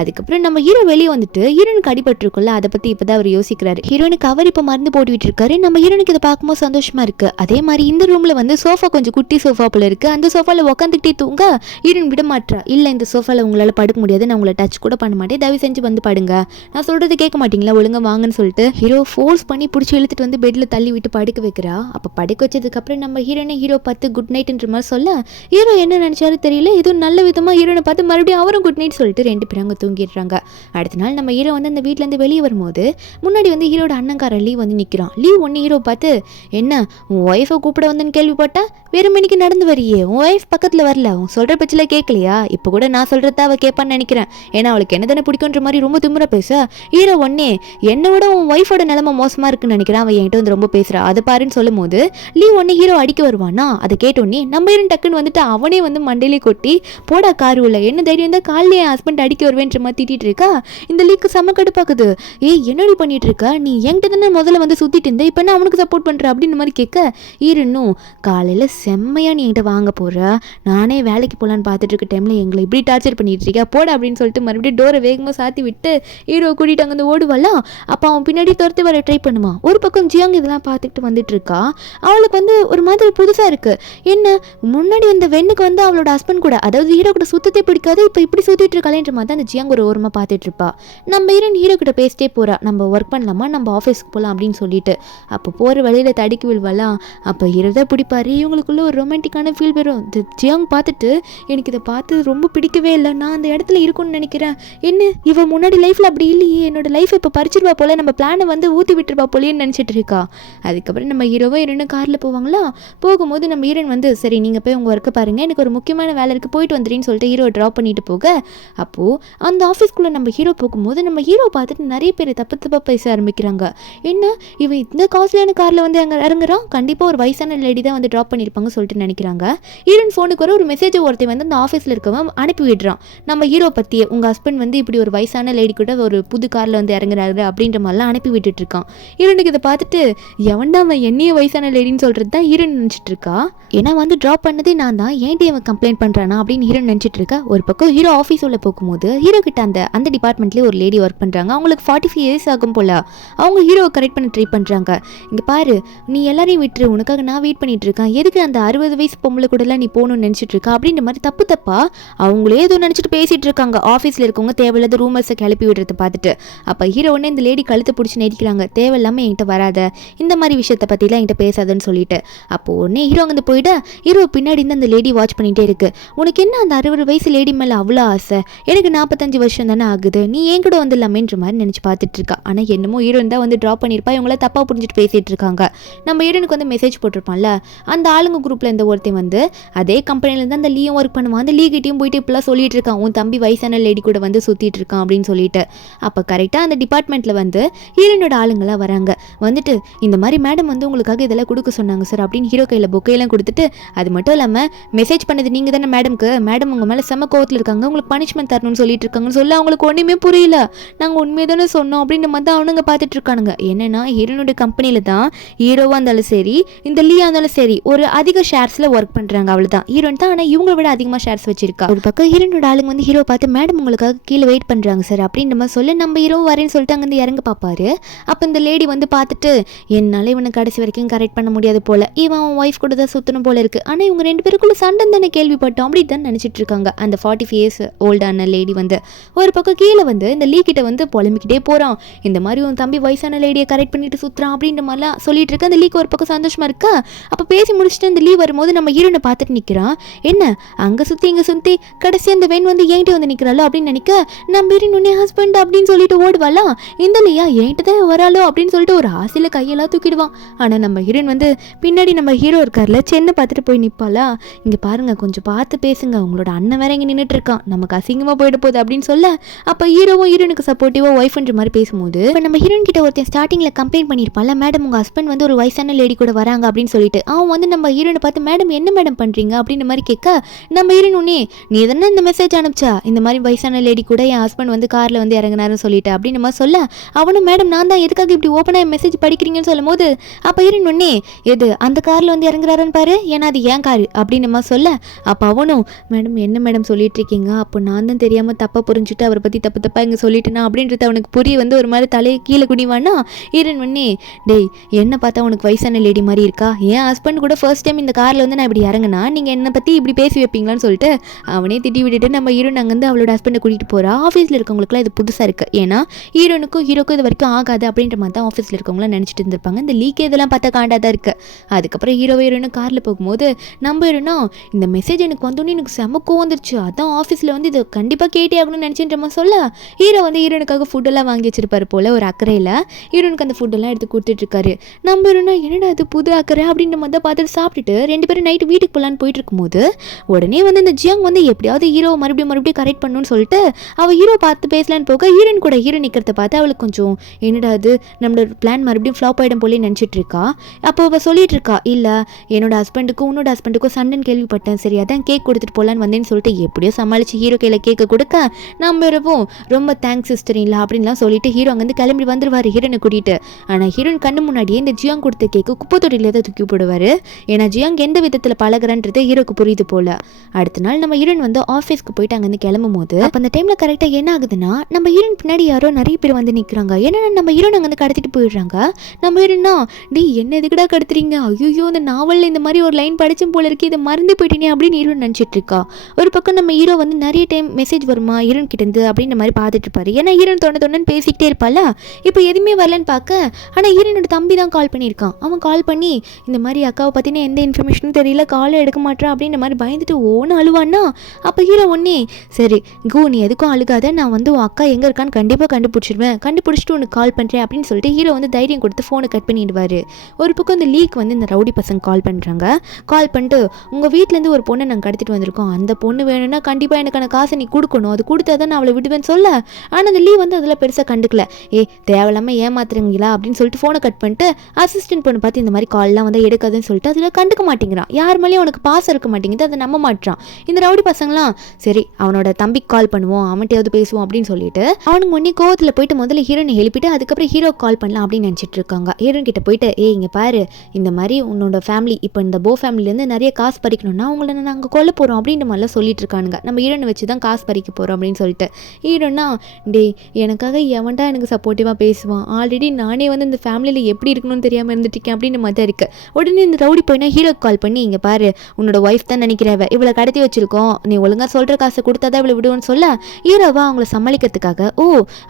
அதுக்கப்புறம் நம்ம ஹீரோ வெளியே வந்துட்டு ஹீரோனுக்கு அடிபட்டுருக்கும்ல அதை பற்றி இப்போ தான் அவர் யோசிக்கிறாரு. ஹீரோனுக்கு அவர் இப்போ மருந்து போட்டுவிட்டு இருக்காரு. நம்ம ஹீரோனுக்கு இதை பார்க்கும்போது சந்தோஷமா இருக்கு. அதே மாதிரி இந்த ரூமில் வந்து சோஃபா கொஞ்சம் குட்டி சோஃபா போல இருக்கு. அந்த சோஃபாவில் உட்காந்துக்கிட்டே தூங்க ஹீரோயின் விட மாட்டா. இல்லை இந்த சோஃபாவில் உங்களால் படுக்க முடியாது, நான் உங்களை டச் கூட பண்ண மாட்டேன், தயவு செஞ்சு வந்து படுங்க, நான் சொல்கிறது கேட்க மாட்டீங்களா, ஒழுங்கா வாங்கன்னு சொல்லிட்டு ஹீரோ ஃபோர்ஸ் பண்ணி பிடிச்சி இழுத்துட்டு வந்து பெட்டில் தள்ளி விட்டு படுக்க வைக்கிறா. அப்போ படுக்க வச்சதுக்கப்புறம் நம்ம ஹீரோ பார்த்து குட் நைட்ன்ற மாதிரி சொல்ல, ஹீரோ என்ன நினச்சாலும் தெரியல, எதுவும் நல்ல விதமாக ஹீரோனை பார்த்து மறுபடியும் அவரும் குட் நைட் சொல்லிட்டு ரெண்டு பேரும் அங்கே தூங்கிடுறாங்க. அடுத்த நாள் நம்ம ஹீரோ வந்து அந்த வீட்டிலேருந்து வெளியே வரும்போது முன்னாடி வந்து ஹீரோட அண்ணங்கார லீவ் வந்து நிற்கிறான். லீவ் ஒன்று ஹீரோ பார்த்து, என்ன உன் ஒய்ஃபை கூப்பிட வந்தேன்னு கேள்விப்பட்டா, வேறு மணிக்கு நடந்து வரியே, உன் ஒய்ஃப் பக்கத்தில் வரல, உன் சொல்கிற பட்சத்தில் கேட்கலையா, இப்போ கூட நான் சொல்கிறத அவள் கேட்பான்னு நினைக்கிறேன், ஏன்னா அவளுக்கு என்ன தானே பிடிக்குன்ற மாதிரி ரொம்ப திமுறை பேச, ஹீரோ ஒன்னே என்னை விட உன் ஒய்ஃபோட நிலைமை மோசமாக இருக்குன்னு நினைக்கிறேன், அவன் என்கிட்ட வந்து ரொம்ப பேசுகிறா அதை பாருன்னு சொல்லும் போது லீவ் ஒன்று ஹீரோ அடிக்க வருவானா. அதை கேட்டோன்னே நம்ம ஹீரோ டக்குன்னு வந்துட்டு அவனே வந்து மண்டையிலே கொட்டி போடா காரு உள்ள, என்ன தைரியம் தான் காலையில் என் ஹஸ்பண்ட் அடிக்க வருவேன்ற மாதிரி திட்டிட்டு இருக்கா. இந்த லீக்கு செம்ம கடுப்பாக்குது. ஏய் என்னடி பண்ணிட்டு இருக்கா, நீ என்கிட்ட தானே முதல்ல வந்து சுற்றிட்டு இருந்த, இப்போ நான் அவனுக்கு சப்போர்ட் பண்ணுற அப்படின்னு மாதிரி கேட்க, ஹீரோனும் காலையில் செம்மையாக நீ என்கிட்ட வாங்க போகிற, நானே வேலைக்கு போகலான்னு பார்த்துட்டு இருக்க டைமில் எங்களை இப்படி டார்ச்சர் பண்ணிட்டு இருக்கா போட அப்படின்னு சொல்லிட்டு மறுபடியும் டோரை வேகமாக சாத்தி விட்டு ஹீரோ கூட்டிகிட்டு அங்கே வந்து ஓடுவாளா. அப்போ அவன் பின்னாடி துரத்து வர ட்ரை பண்ணுவான். ஒரு பக்கம் ஜியாங் இதெல்லாம் பார்த்துக்கிட்டு வந்துட்டு இருக்கா. அவளுக்கு வந்து ஒரு மாதிரி புதுசாக இருக்குது. என்ன முன்னாடி அந்த வெண்ணுக்கு வந்து அவளோட ஹஸ்பண்ட் கூட, அதாவது ஹீரோ கூட சுத்தத்தை பிடிக்காது, இப்போ இப்படி சுற்றிட்டு இருக்காளேன்ற மாதிரி தான் அந்த ஜியாங் ஒரு ஓரமாக பார்த்துட்டு இருப்பா. நம்ம ஹீரோ கிட்ட பேசிட்டே போகிறா, நம்ம ஒர்க் பண்ணலாமா, நம்ம ஆஃபீஸ்க்கு போகலாம் அப்படின்னு சொல்லிட்டு. அப்போ போகிற வழியில் தடுக்கி விழுவலாம். அப்போ ஹீரோ தான் பிடிப்பாரு. இவங்களுக்குள்ள ஒரு ரொமான்டிக்கான ஃபீல் வரும். ஜியாங் பார்த்துட்டு எனக்கு இதை பார்த்து ரொம்ப பிடிக்கவே இல்லை, நான் அந்த இடத்துல இருக்கும்னு நினைக்கிறேன். என்ன இவ முன்னாடி லைஃப்பில் அப்படி இல்லையே, என்னோட லைஃப் இப்போ பறிச்சிருவா போல, நம்ம பிளானை வந்து ஊற்றி விட்டுருவா போலேன்னு நினச்சிட்டு இருக்கா. அதுக்கப்புறம் நம்ம ஹீரோவும் காரில் போவாங்களா. போகும்போது நம்ம ஹீரோன் வந்து சரி நீங்கள் போய் உங்கள் ஒர்க்கை பாருங்கள், எனக்கு ஒரு முக்கியமான வேலை இருக்குது, போயிட்டு வந்துடுன்னு சொல்லிட்டு ஹீரோ ட்ராப் பண்ணிட்டு போக, அப்போது அந்த ஆஃபீஸ்க்குள்ளே நம்ம ஹீரோ போகும்போது நம்ம ஹீரோ பார்த்துட்டு நிறைய பேர் தப்பாக பேச ஆரம்பிக்கிறாங்க. என்ன இவன் இந்த காஸ்ட்லியான காரில் வந்து அங்கே இறங்குறான், கண்டிப்பாக ஒரு வயசான லேடி தான் வந்து ட்ராப் பண்ணியிருப்பாங்க சொல்லிட்டு நினைக்கிறாங்க. ஹீரோன் ஃபோனுக்கு ஒரு மெசேஜ் ஒருத்தன் வந்து அந்த ஆஃபீஸில் இருக்கவன் அனுப்பி விடுறான். நம்ம ஹீரோ பற்றியே உங்கள் ஹஸ்பண்ட் வந்து இப்படி ஒரு வயசான லேடி கூட ஒரு புது காரில் வந்து இறங்குறாரு அப்படின்ற மாதிரிலாம் அனுப்பி விட்டுட்டு இருக்கான். ஹீரோனுக்கு இதை பார்த்துட்டு எவன்டா அவன் என்னைய வயசான லேடின்னு சொல்கிறது தான் ஹீரோன் நினச்சிட்டு இருக்கா. ஏன்னா வந்து ட்ராப் பண்ணதே நான் தான், ஏன்டி அவன் கம்ப்ளைண்ட் பண்ணுறானா அப்படின்னு ஹீரோ நினச்சிட்டு இருக்கா. ஒரு பக்கம் ஹீரோ ஆஃபீஸ் உள்ள போகும்போது ஹீரோ கிட்ட அந்த டிபார்ட்மெண்ட்லேயே ஒரு லேடி ஒர்க் பண்ணுறாங்க. அவங்களுக்கு 45 இயர்ஸ் ஆகும் போல. அவங்க ஹீரோவை கரெக்ட் பண்ண ட்ரை பண்ணுறாங்க. இங்கே பாரு, நீ எல்லாரையும் விட்டுரு, உனக்காக நான் வெயிட் பண்ணிட்டு இருக்கேன், எதுக்கு அந்த 60 வயசு பொம்பளை கூடலாம் நீ போகணும்னு நினச்சிட்டு இருக்கா அப்படின்ற மாதிரி தப்பா அவங்களே ஏதோ நினச்சிட்டு பேசிட்டு இருக்காங்க. ஆஃபீஸில் இருக்கவங்க தேவையில்லாத ரூமர்ஸை கிளப்பி விடுறத பார்த்துட்டு அப்போ ஹீரோ உடனே இந்த லேடி கழுத்தை பிடிச்சி நெரிக்கிறாங்க. தேவையில்லாமல் என்கிட்ட வராத, இந்த மாதிரி விஷயத்தை பற்றிலாம் என்கிட்ட பேசாதன்னு சொல்லிட்டு. அப்போது உடனே ஹீரோ அங்கே போயிட்டு ஹீரோ பின்னாடி இருந்து அந்த லேடி வாட்ச் பண்ணிகிட்டே இருக்கு. உனக்கு என்ன அந்த 60 வயசு லேடி மேலே அவ்வளோ ஆசை, எனக்கு 45 வருஷம் தானே ஆகுது, நீ ஏன் கூட வந்துடலாமேன்ற மாதிரி நினச்சி பார்த்துட்டு இருக்கா. ஆனால் என்னமோ ஹீரோன் தான் வந்து ட்ராப் பண்ணியிருப்பா, இவங்கள தப்பாக புரிஞ்சுட்டு பேசிகிட்டு இருக்காங்க. நம்ம ஹீரோனுக்கு வந்து மெசேஜ் போட்டிருப்பான்ல, அந்த ஆளுங்க குரூப்பில் இந்த ஒருத்தன் வந்து அதே கம்பெனிலேருந்து அந்த லீயும் ஒர்க் பண்ணுவான். அந்த லீகிட்டையும் போயிட்டு இப்பெல்லாம் சொல்லிட்டு இருக்கான், உன் தம்பி வயசான லேடி கூட வந்து சுற்றிட்டு இருக்கான் அப்படின்னு சொல்லிட்டு. அப்போ கரெக்டாக அந்த டிபார்ட்மெண்ட்டில் வந்து ஹீரோனோட ஆளுங்களாம் வராங்க. வந்துட்டு இந்த மாதிரி மேடம் வந்து உங்களுக்காக இதெல்லாம் கொடுக்க சொன்னாங்க சார் அப்படின்னு ஹீரோ கையில் பொக்கையெல்லாம் கொடுத்துட்டு, அது மட்டும் இல்லாமல் மெசேஜ் பண்ணது நீங்கள் தானே மேடம்க்கு, மேடம் உங்கள் மேலே செம்ம கோவத்தில் இருக்காங்க, உங்களுக்கு பனிஷ்மெண்ட் தரணும்னு சொல்லிட்டு இருக்காங்கன்னு சொல்ல அவங்களுக்கு ஒன்றுமே புரியல. நாங்கள் உண்மையை தானே சொன்னோம் அப்படின்ற மாதிரி தான் அவனுங்க பார்த்துட்டு இருக்கானுங்க. என்னன்னா ஹீரோனுடைய கம்பெனியில் தான் ஹீரோவாக இருந்தாலும் சரி, இந்த லீயா இருந்தாலும் சரி, ஒரு அதிக ஷேர்ஸில் ஒர்க் பண்ணுறாங்க. அவ்வளோதான் ஹீரோன் தான், ஆனால் இவங்களை விட அதிகமாக ஷேர்ஸ் வச்சிருக்கா. ஒரு பக்கம் ஹீரோனோட ஆளுங்க வந்து ஹீரோ பார்த்து மேடம் உங்களுக்காக கீழே வெயிட் பண்ணுறாங்க சார் அப்படின்ற மாதிரி சொல்ல, நம்ம ஹீரோ வரேன்னு சொல்லிட்டு அங்கேருந்து இறங்க பார்ப்பாரு. அப்போ இந்த லேடி வந்து பார்த்துட்டு என்னால் இவனை கடைசி வரைக்கும் கரெக்ட் பண்ண முடியாது போல, இவன் அவன் ஒய்ஃப் கூட தான் சுற்றணும் போல இருக்குது, ஆனால் இவங்க 2 பேருக்குள்ள சண்டை தானே கேள்விப்பட்டோம் அப்படி தான் நினச்சிட்டு இருக்காங்க. அந்த 45 இயர்ஸ் ஓல்டான லேடி வந்து ஒரு பக்கம் கீழே வந்து இந்த லீ கிட்ட வந்து புலம்பிக்கிட்டே போகிறான். இந்த மாதிரி உன் தம்பி வயசான லேடியை கரெக்ட் பண்ணிட்டு சுற்றுறான் அப்படின்ற மாதிரிலாம் சொல்லிட்டு இருக்க. அந்த லீக்கு ஒரு பக்கம் சந்தோஷமா இருக்கா. அப்போ பேசி முடிச்சுட்டு அந்த லீ வரும்போது நம்ம ஹீரோனை பார்த்துட்டு நிற்கிறான். என்ன அங்கே சுற்றி இங்கே சுற்றி கடைசி அந்த வென் வந்து என்கிட்ட வந்து நிற்கிறாளோ அப்படின்னு நினைக்க, நம்ம ஹீரோன் உன்னை ஹஸ்பண்ட் அப்படின்னு சொல்லிட்டு ஓடுவாளா. இந்த லீயா என்கிட்ட தான் வராளோ அப்படின்னு சொல்லிட்டு ஒரு ஆசையில் கையெல்லாம் தூக்கிடுவான். ஆனால் நம்ம ஹீரோன் வந்து பின்னாடி நம்ம ஹீரோ இருக்கார்ல சென்னை பார்த்துட்டு போய் நிற்பாளா. இங்கே பாருங்க கொஞ்சம் பார்த்து பேசுங்க, உங்களோட அண்ணன் வேற இங்கே நின்றுட்டு இருக்கான், நமக்கு அசிங்கமாக போயிட போகுது அப்படின்னு சொல்ல, அப்போ ஹீரோவும் ஹீரோனுக்கு சப்போர்ட்டிவாக ஒய்ஃப்ன்ற மாதிரி பேசும்போது இப்போ நம்ம ஹீரோன் கிட்ட ஒருத்தன் ஸ்டார்டிங்கில் கம்ப்ளைண்ட் பண்ணியிருப்பான்ல, மேடம் உங்கள் ஹஸ்பண்ட் வந்து ஒரு வயசான லேடி கூட வராங்க அப்படின்னு சொல்லிட்டு. அவன் வந்து நம்ம ஹீரோனை பார்த்து மேடம் என்ன மேடம் பண்ணுறீங்க அப்படின்ற மாதிரி கேட்க, நம்ம ஹீரோன் உடனே நீ தானே இந்த மெசேஜ் அனுப்பிச்சா, இந்த மாதிரி வயசான லேடி கூட என் ஹஸ்பண்ட் வந்து காரில் வந்து இறங்கினாருன்னு சொல்லிட்டு அப்படின்னு மாதிரி சொல்ல, அவனும் மேடம் நான் தான் எதுக்காக இப்படி ஓப்பனாக மெசேஜ் படிக்கிறீங்கன்னு சொல்லும் போது, அப்போ ஹீரோன் உடனே எது அந்த காரில் வந்து இறங்குறாருன்னு பாரு, ஏன்னா அது ஏன் காரு அப்படின்னு மாதிரி சொல்ல, அப்போ அவனும் மேடம் என்ன மேடம் சொல்லிட்டு இருக்கீங்க, அப்போ நான் தான் தெரியாமல் தப்பாக புரிஞ்சுட்டு அவரை பற்றி தப்பாக இங்கே சொல்லிட்டேனா அப்படின்றது அவனுக்கு புரிய வந்து ஒரு மாதிரி தலையை கீழே குடிவானா. ஹீரோன் உடனே டேய் என்ன பார்த்தா உனக்கு வயசான லேடி மாதிரி இருக்கா, என் ஹஸ்பண்ட் கூட ஃபர்ஸ்ட் டைம் இந்த காரில் வந்து நான் இப்படி இறங்கினா நீங்கள் என்னை பற்றி இப்படி பேசி வைப்பீங்களான்னு சொல்லிட்டு அவனே திட்டி விட்டுட்டு நம்ம ஹீரோன் அங்கேருந்து அவளோட ஹஸ்பண்டை கூட்டிகிட்டு போகிறா. ஆஃபீஸில் இருக்கவங்களுக்குலாம் இது புதுசாக இருக்குது, ஏன்னா ஹீரோனுக்கும் ஹீரோக்கும் இது வரைக்கும் ஆகாது அப்படின்ற மாதிரி தான் ஆஃபீஸில் இருக்கவங்களாம் நினச்சிட்டு இருந்திருப்பாங்க. இந்த லீக்கே இதெல்லாம் பார்த்தா காண்டாக தான் இருக்குது. அதுக்கப்புறம் ஹீரோனும் காரில் போகும்போது நம்ம ஹீரோனா இந்த மெசேஜ் எனக்கு வந்தோடனே எனக்கு செம கோவம் வந்துருச்சு, அதான் ஆஃபீஸில் வந்து இதை கண்டிப்பாக கேட்டே ஆகணும்னு நினச்சின்ற மாதிரி சொல்ல, ஹீரோ வந்து ஹீரோனுக்காக ஃபுட்டெல்லாம் வாங்கி வச்சிருப்பாரு போல் ஒரு அக்கறையில். ஹீரோனுக்கு அந்த ஃபுட்டெல்லாம் எடுத்து கொடுத்துட்ருக்காரு. நம்ம ஹீரோனா என்னடா அது புது அக்கறை அப்படின்ற மாதிரி தான் பார்த்துட்டு சாப்பிட்டுட்டு 2 பேரும் நைட்டு வீட்டுக்கு போகலான்னு போயிட்டு இருக்கும்போது உடனே வந்து இந்த ஜியாங் வந்து எப்படியாவது ஹீரோ மறுபடியும் கரெக்ட் பண்ணணும்னு சொல்லிட்டு அவள் ஹீரோ பார்த்து பேசலான்னு போக ஹீரோன் கூட ஹீரோ நிற்கிறத பார்த்து அவளுக்கு கொஞ்சம் என்னடா அது நம்மளோட பிளான் மறுபடியும் ஃப்ளாப் ஆகிடும் போலே நினச்சிட்டு இருக்கா. அப்போ அவள் சொல்லிட்டு இருக்கா, இல்லை என்னோட ஹஸ்பண்டுக்கும் உன்னோட ஹஸ்பண்டுக்கும் சண்டைன்னு கேள்விப்பட்டேன், சரி அதான் கேக் கொடுத்துட்டு போகலான்னு வந்தேன்னு சொல்லிட்டு எப்படியோ சமாளித்து ஹீரோ கையில் கேட்க கொடுக்க, நம்ம ரொம்ப தேங்க்ஸ் சிஸ்டர் இல்லை அப்படின்லாம் சொல்லிட்டு ஹீரோ அங்கேருந்து கிளம்பி வந்துடுவார் ஹீரோனை கூட்டிகிட்டு. ஆனால் ஹீரோன் கண்ணு முன்னாடியே இந்த ஜியாங் கொடுத்த கேக்கு குப்பை தொட்டிலே தான் தூக்கி போடுவார். ஏன்னா ஜியாங் எந்த விதத்தில் பழகிறன்றது ஹீரோக்கு புரியுது போல. அடுத்த நாள் நம்ம ஹீரோன் வந்து ஆஃபீஸ்க்கு போயிட்டு அங்கேருந்து கிளம்பும் போது அப்போ அந்த டைமில் கரெக்டாக என்ன ஆகுதுன்னா நம்ம ஹீரோன் பின்னாடி யாரோ நிறைய பேர் வந்து நிற்கிறாங்க. ஏன்னா நம்ம ஹீரோன் அங்கேருந்து கடத்திட்டு போயிடுறாங்க. நம்ம ஹீரோனா டே என்ன எதுக்கிட்ட கடத்துறீங்க, ஐயோ இந்த நாவலில் இந்த மாதிரி ஒரு லைன் படிச்சும் போல இருக்கு, இதை மறந்து போயிட்டேனே அப்படின்னு ஹீரோ நினச்சிட்டு இருக்கா. ஒரு பக்கம் நம்ம ஹீரோ வந்து நிறைய டைம் மெசேஜ் வருமா ஹீரோன் கிட்டேருந்து அப்படின்ற மாதிரி பார்த்துட்டு இருப்பாரு. ஏன்னா ஹீரோன் தொண்ணு பேசிக்கிட்டே இருப்பாள, இப்போ எதுவுமே வரலன்னு பார்க்க, ஆனால் ஹீரோனோட தம்பி தான் கால் பண்ணியிருக்கான். அவன் கால் பண்ணி இந்த மாதிரி அக்காவை பற்றின எந்த இன்ஃபர்மேஷனும் தெரியல, காலை எடுக்க மாட்டான் அப்படின்ற மாதிரி பயந்துட்டு ஓன்னு அழுவான்னா, அப்போ ஹீரோ ஒன்னே சரி கோ நீ எதுக்கும் அழுகாத, நான் வந்து உன் அக்கா எங்கே இருக்கான்னு கண்டிப்பாக கண்டுபிடிச்சிருவேன், கண்டுபிடிச்சிட்டு உனக்கு கால் பண்ணுறேன் அப்படின்னு சொல்லிட்டு ஹீரோ வந்து தைரியம் கொடுத்து ஃபோனை கட் பண்ணிடுவார். ஒரு பக்கம் இந்த லீக் வந்து இந்த ரவுடி பசங்க கால் பண்ணுறாங்க. கால் பண்ணிட்டு உங்கள் வீட்டிலேருந்து ஒரு பொண்ணை நாங்கள் கடத்திட்டு வந்திருக்கோம், அந்த பொண்ணு வேணும்னா கண்டிப்பாக எனக்கான காசை நீ கொடுக்கணும், அது கொடுத்தா தான் நான் அவளை விடுவேன்னு சொல்ல. ஆனால் அந்த லீவ் வந்து அதில் பெருசாக கண்டுக்கல. தேவையில்லாமல் ஏமாத்துறீங்களா அப்படின்னு சொல்லிட்டு ஃபோனை கட் பண்ணிட்டு அசிஸ்டன்ட் பொண்ணு பார்த்து இந்த மாதிரி கால்லாம் வந்து எடுக்காதுன்னு சொல்லிட்டு அதில் கண்டுக்க மாட்டேங்கிறான். யார் மேலேயும் அவனுக்கு பாசம் இருக்க மாட்டேங்குது, அதை நம்ப மாட்டான். இந்த ரவுடி பசங்களாம் சரி அவனோட தம்பிக்கு கால் பண்ணுவோம், அவன்கிட்ட பேசுவோம் அப்படின்னு சொல்லிட்டு அவனுக்கு ஒன்னே கோவத்தில் போயிட்டு முதல்ல ஹீரோனை எழுப்பிட்டு அதுக்கப்புறம் ஹீரோ கால் பண்ணலாம் அப்படின்னு நினச்சிட்டு இருக்காங்க. ஹீரோன் கிட்ட போயிட்டு இங்கே பாரு, இந்த மாதிரி உன்னோட ஃபேமிலி இப்போ இந்த போ ஃபேமிலியிலேருந்து நிறைய காசு பறிக்கணும்னா உங்களை நாங்கள் கொல்ல போகிறோம் அப்படின்ற மாதிரிலாம் சொல்லிட்டு இருக்கானுங்க. நம்ம ஹீரோனை வச்சு தான் காசு பறிக்க போகிறோம் அப்படின்னு சொல்லிட்டு ஹீரோனா எனக்காக எவன்டா எனக்கு சப்போர்ட்டிவாக பேசுவான், ஆல்ரெடி நானே வந்து இந்த ஃபேமிலியில் எப்படி இருக்கணும்னு தெரியாமல் இருந்துட்டுருக்கேன் அப்படின்ற மாதிரி தான் இருக்குது. உடனே இந்த ரவுடி போயினா ஹீரோக்கு கால் பண்ணி இங்கே பாரு உன்னோட ஒய்ஃப் தான் நினைக்கிறவ, இவளை கடத்தி வச்சிருக்கோம், நீ ஒழுங்காக சொல்கிற காசை கொடுத்தா தான் இவளை விடுவோன்னு சொல்ல ஹீரோவா அவங்கள சமாளிக்கிறதுக்காக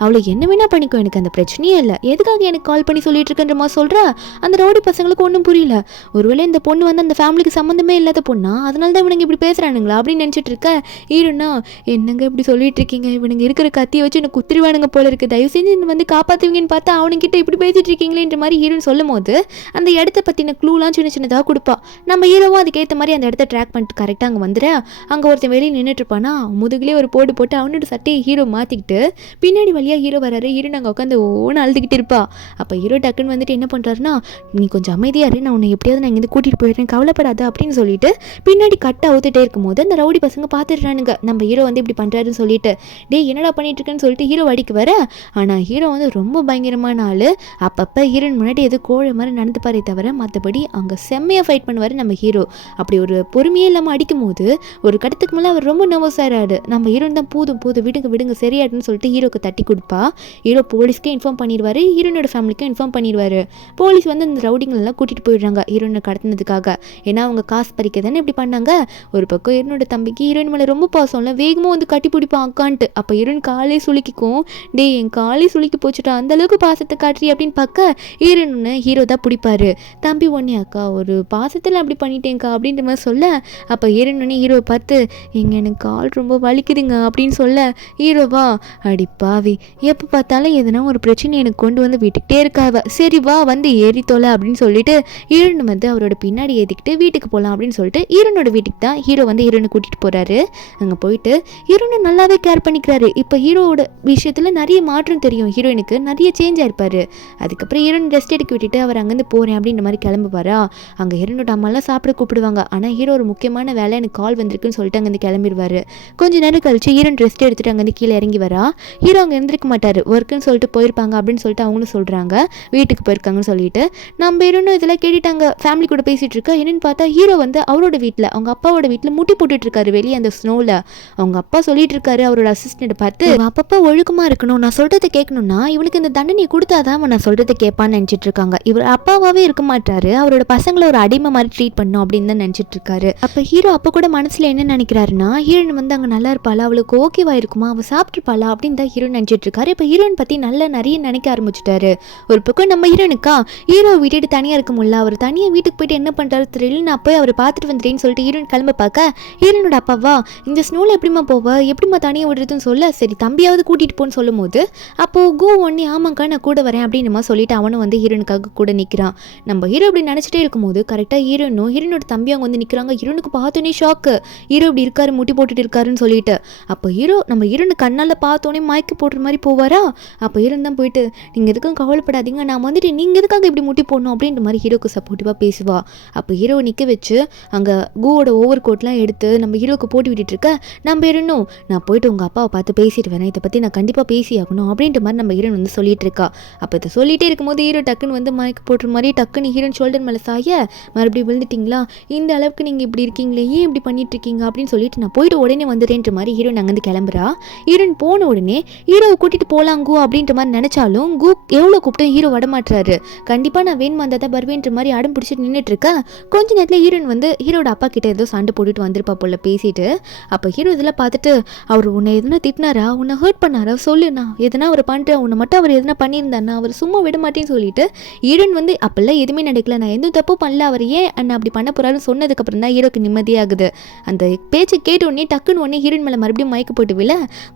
அவளை என்ன வேணா பண்ணிக்கோ, எனக்கு அந்த பிரச்சனையே இல்லை, எதுக்காக எனக்கு கால் பண்ணி சொல்லிட்டு இருக்கன்ற மாதிரி சொல்கிற. அந்த ரவுடி பசங்களுக்கு ஒன்றும் புரியல. ஒருவேளை இந்த பொண்ணு வந்து அந்த ஃபேமிலிக்கு சம்மந்தமே இல்லாத பொண்ணா, அதனால தான் இவனுங்க இப்படி பேசுகிறானுங்களா அப்படின்னு நினச்சிட்டு இருக்க. ஹீரோனா என்னங்க இப்படி சொல்லிட்டு இருக்கீங்க, இவனுங்க இருக்கிற கத்தியை வச்சு எனக்கு குத்திருவானுங்க போல இருக்குது, தயவு செஞ்சு வந்து காப்பாற்றுவீங்கன்னு பார்த்தா அவனுங்கிட்ட இப்படி பேசிட்டு இருக்கீங்களேன்ற மாதிரி ஹீரோன்னு சொல்லும் போது அந்த இடத்த பற்றின க்ளூலாம் சின்ன சின்னதாக கொடுப்பா. நம்ம ஹீரோவும் அதுக்கேற்ற மாதிரி அந்த இடத்த ட்ராக் பண்ணிட்டு கரெக்டாக அங்கே வந்துட அங்கே ஒருத்தன் வெளியே நின்றுட்டு இருப்பானா, முதுகுலேயே ஒரு போட்டு போட்டு அவனோட சட்டையை ஹீரோ மாற்றிக்கிட்டு பின்னாடி வழியாக ஹீரோ வராரு. ஹீரோ நாங்கள் உட்காந்து ஓன்னு அழுதுகிட்டு இருப்பா. அப்போ ஹீரோ டக்குன்னு வந்துட்டு என்ன பண்ணுறாருன்னா, நீ கொஞ்சம் அமைதியாரு, நான் உன்னை எப்படியாவது நான் இங்கேருந்து கூட்டிகிட்டு போயிடுறேன், கவலைப்படாத அப்படின்னு சொல்லிட்டு பின்னாடி கட்டை அவுத்துட்டே இருக்கும்போது அந்த ரவுடி பசங்க பார்த்துடுறானுங்க நம்ம ஹீரோ வந்து இப்படி பண்ணுறாருன்னு சொல்லிட்டு. என்னடா பண்ணிட்டு இருக்கேன்னு சொல்லிட்டு ஹீரோ அடிக்கு வர, ஆனால் ஹீரோ வந்து ரொம்ப பயங்கரமான ஆள். அப்பப்போ ஹீரோயின் முன்னாடி எது கோழை மாதிரி நடந்துப்பாரே தவிர மற்றபடி அங்கே செம்மையாக ஃபைட் பண்ணுவார் நம்ம ஹீரோ. அப்படி ஒரு பொறுமையே இல்லாமல் அடிக்கும் போது ஒரு கடத்துக்கு மேலே அவர் ரொம்ப நர்வஸ் ஆகிறாரு. நம்ம ஹீரோயின் தான் போதும் விடுங்க விடுங்க சரியாடுன்னு சொல்லிட்டு ஹீரோக்கு தட்டி கொடுப்பா. ஹீரோ போலீஸ்க்கே இன்ஃபார்ம் பண்ணிடுவார், ஹீரோனோட ஃபேமிலிக்கும் இன்ஃபார்ம் பண்ணிடுவார். போலீஸ் வந்து இந்த ரவுடிங்களெல்லாம் கூட்டிகிட்டு போயிடுறாங்க ஹீரோனை கடத்தினதுக்காக. ஏன்னா அவங்க காசு பறிக்க தானே இப்படி பண்ணாங்க. ஒரு பக்கம் ஹீரோனோட தம்பிக்கு ஹீரோயின் மேலே ரொம்ப பாசம்ல, வேகமாக வந்து கட்டி பிடிப்பான் அக்கான்ட்டு. அப்போ ஹீரோயின் காலே சுளுக்கிக்கும், என் காலே சுளுக்கி போச்சுட்டா அந்த அளவுக்கு பாசத்தை காட்டுறி அப்படின்னு பார்க்க ஹீரோன்னு ஹீரோ தான் பிடிப்பாரு. தம்பி ஒன்னே அக்கா ஒரு பாசத்தில் அப்படி பண்ணிட்டேங்க்கா அப்படின்ற மாதிரி சொல்ல, அப்போ ஹீரோன்னு ஹீரோவை பார்த்து எனக்கு கால் ரொம்ப வலிக்குதுங்க அப்படின்னு சொல்ல ஹீரோவா அடிப்பாவி எப்போ பார்த்தாலும் எதனா ஒரு பிரச்சனை எனக்கு கொண்டு வந்து விட்டுக்கிட்டே இருக்காவ, சரி வா வந்து ஏறித்தோல அப்படின்னு சொல்லிட்டு ஹீரோன் வந்து அவரோட பின்னாடி ஏற்றிக்கிட்டு வீட்டுக்கு போகலாம் அப்படின்னு சொல்லிட்டு ஹீரோனோட வீட்டுக்கு தான் ஹீரோ வந்து ஹீரோனை கூட்டிகிட்டு போகிறாரு. அங்கே போயிட்டு ஹீரோனை நல்லாவே கேர் பண்ணிக்கிறாரு. இப்போ ஹீரோவோட விஷயத்தில் நிறைய மாற்றம் தெரியும், ஹீரோயினுக்கு நிறைய சேஞ்ச் ஆயிருப்பாரு. அதுக்கப்புறம் ஹீரோயின் ரெஸ்ட் எடுக்க விட்டுட்டு அவர் அங்கேருந்து போகிறேன் அப்படின்ற மாதிரி கிளம்புவாரா. அங்கே ஹீரோனோட அம்மாலாம் சாப்பிட கூப்பிடுவாங்க. ஆனால் ஹீரோ ஒரு முக்கியமான வேலை எனக்கு கால் வந்திருக்குன்னு சொல்லிட்டு அங்கேருந்து கிளம்பிடுவார். கொஞ்சம் நேரம் கழிச்சு ஹீரோயின் ரெஸ்ட் எடுத்துட்டு அங்கேருந்து கீழே இறங்கி வரா. ஹீரோ அங்கே இருந்திருக்க மாட்டார், ஒர்க்குன்னு சொல்லிட்டு போயிருப்பாங்க அப்படின்னு சொல்லிட்டு அவங்களும் சொல்கிறாங்க, வீட்டுக்கு போயிருக்காங்கன்னு சொல்லிட்டு. நம்ம ஹீரோனும் இதெல்லாம் கேட்டுட்டாங்க, ஃபேமிலி கூட பேசிகிட்டு இருக்கா. என்னென்னு பார்த்தா ஹீரோ வந்து அவரோட வீட்டில் அவங்க அப்பாவோட வீட்டில் முட்டி போட்டுட்டு இருக்காரு வெளியே அந்த ஸ்னோவில். அவங்க அப்பா சொல்லிட்டு இருக்காரு அவரோட அசிஸ்டண்ட்டை பார்த்து, அப்பப்போ ஒழுக்கமாக இருக்கணும், நான் சொல்கிறத கேட்கணும்னா இவனுக்கு இந்த தண்டனை கொடுத்தாதான் அவன் நான் சொல்கிறத கேட்பான்னு நினச்சிட்டு இருக்காங்க. இவர் அப்பாவாகவே இருக்க மாட்டாரு, அவரோட பசங்களை ஒரு அடிமை மாதிரி ட்ரீட் பண்ணும் அப்படின்னு தான் நினச்சிட்டு இருக்காரு. அப்போ ஹீரோ அப்போ கூட மனசில் என்ன நினைக்கிறாருன்னா, ஹீரோயின் வந்து அங்கே நல்லா இருப்பாளா, அவளுக்கு ஓகேவா இருக்குமா, அவள் சாப்பிட்டுருப்பாளா அப்படின்னு தான் ஹீரோ நினச்சிட்டு இருக்காரு. இப்போ ஹீரோயின் பற்றி நல்லா நிறைய நினைக்க ஆரம்பிச்சுட்டாரு. ஒரு பக்கம் நம்ம ஹீரோனுக்கா ஹீரோ விட்டுட்டு தனியாக இருக்க முடியல, அவர் தனியாக வீட்டுக்கு போயிட்டு என்ன பண்ணுறாரு தெரியல, நான் போய் அவரை பார்த்துட்டு வந்துட்டேன்னு சொல்லிட்டு ஹீரோயின் கிளம்ப பார்க்க ஹீரோனோட அப்பாவா இந்த ஸ்னோவில் எப்படிமா போவ, எப்படிமா தனியாக விடுறதுன்னு சொல்ல, சரி தம்பியாவது கூட்டிகிட்டு போன்னு சொல்லும் போது அப்போது கோ ஒன்னே ஆமாக்கா நான் கூட வரேன் அப்படின்னு சொல்லிட்டு அவனும் வந்து ஹீரோனுக்காக கூட நிற்கிறான். நம்ம ஹீரோ இப்படி நினச்சிட்டே இருக்கும்போது கரெக்டாக ஹீரோனோட தம்பி அவங்க வந்து நிற்கிறாங்க. ஹீரோனுக்கு பார்த்தோன்னே ஷாக்கு, ஹீரோ இப்படி இருக்காரு முட்டி போட்டுட்டு இருக்காருன்னு சொல்லிட்டு. அப்போ நம்ம ஹீரோனு கண்ணால் பார்த்தோன்னே மயக்க போடுற மாதிரி போவாரா. அப்போ ஹீரோன் தான் போயிட்டு நீங்கள் எதுக்கும் கவலைப்படாதீங்க, நான் வந்துட்டு நீங்கள் எதுக்காக இப்படி முட்டி போடணும் அப்படின்ற மாதிரி ஹீரோக்கு சப்போர்ட்டிவாக பேசுவா. அப்போ ஹீரோவை நிற்க வச்சு அங்கே கோவோட ஓவர் கோட்லாம் எடுத்து நம்ம ஹீரோக்கு போட்டு விட்டுட்டு இருக்க. நம்ம ஹீரோனும் நான் போயிட்டு உங்கள் அப்பாவை பார்த்து பேசிட்டு வரேன், இதை பற்றி நான் கண்டிப்பாக பேசி ஆகணும் அப்படின்ற மாதிரி நம்ம ஹீரோன் வந்து சொல்லிட்டு இருக்கா. அப்போ இதை சொல்லிகிட்டே இருக்கும்போது ஹீரோ டக்குன்னு வந்து மயக்க போடுற மாதிரி டக்குன்னு ஹீரோன் ஷோல்டர் மேலே சாய, மறுபடியும் விழுந்துட்டிங்களா, இந்த அளவுக்கு நீங்கள் இப்படி இருக்கீங்களே, ஏன் இப்படி பண்ணிட்டு இருக்கீங்க அப்படின்னு சொல்லிட்டு நான் போயிட்டு உடனே வந்துடுறேன்ற மாதிரி ஹீரோன் அங்கேருந்து கிளம்புறா. ஹீரோன் போன உடனே ஹீரோவை கூட்டிகிட்டு போகலாம் கோ அப்படின்ற மாதிரி நினச்சாலும் கோ எவ்வளோ கூப்பிட்டு ஹீரோ வடமாட்டுறாரு. கண்டிப்பாக நான் வேணுமா இருந்தால் தான் வருவேன்ற மாதிரி அடம் பிடிச்சிட்டு நின்றுட்டு இருக்க. கொஞ்ச நேரத்தில் ஹீரோயின் வந்து ஹீரோட அப்பா கிட்ட ஏதோ சண்டை போட்டுட்டு வந்திருப்பா போல பேசிட்டு. அப்போ ஹீரோ இதெல்லாம் பார்த்துட்டு அவர் உன்னை எதுனா திட்டினாரா, உன்னை ஹர்ட் பண்ணாரா சொல்லுண்ணா, எதனா அவர் பண்ணுறேன், உன்னை மட்டும் அவர் எதனா பண்ணியிருந்தாருன்னா அவர் சும்மா விட மாட்டேன்னு சொல்லிட்டு ஹீரோயின் வந்து அப்பெல்லாம் எதுவுமே நடக்கல, நான் எந்த தப்பும் பண்ணல, அவர் ஏன் என்ன அப்படி பண்ண போறாருன்னு சொன்னதுக்கப்புறம் தான் ஹீரோக்கு நிம்மதியாகுது. அந்த பேச்சை கேட்ட உடனே டக்குன்னு உடனே ஹீரோயின் மேலே மறுபடியும் மயக்க போட்டு வில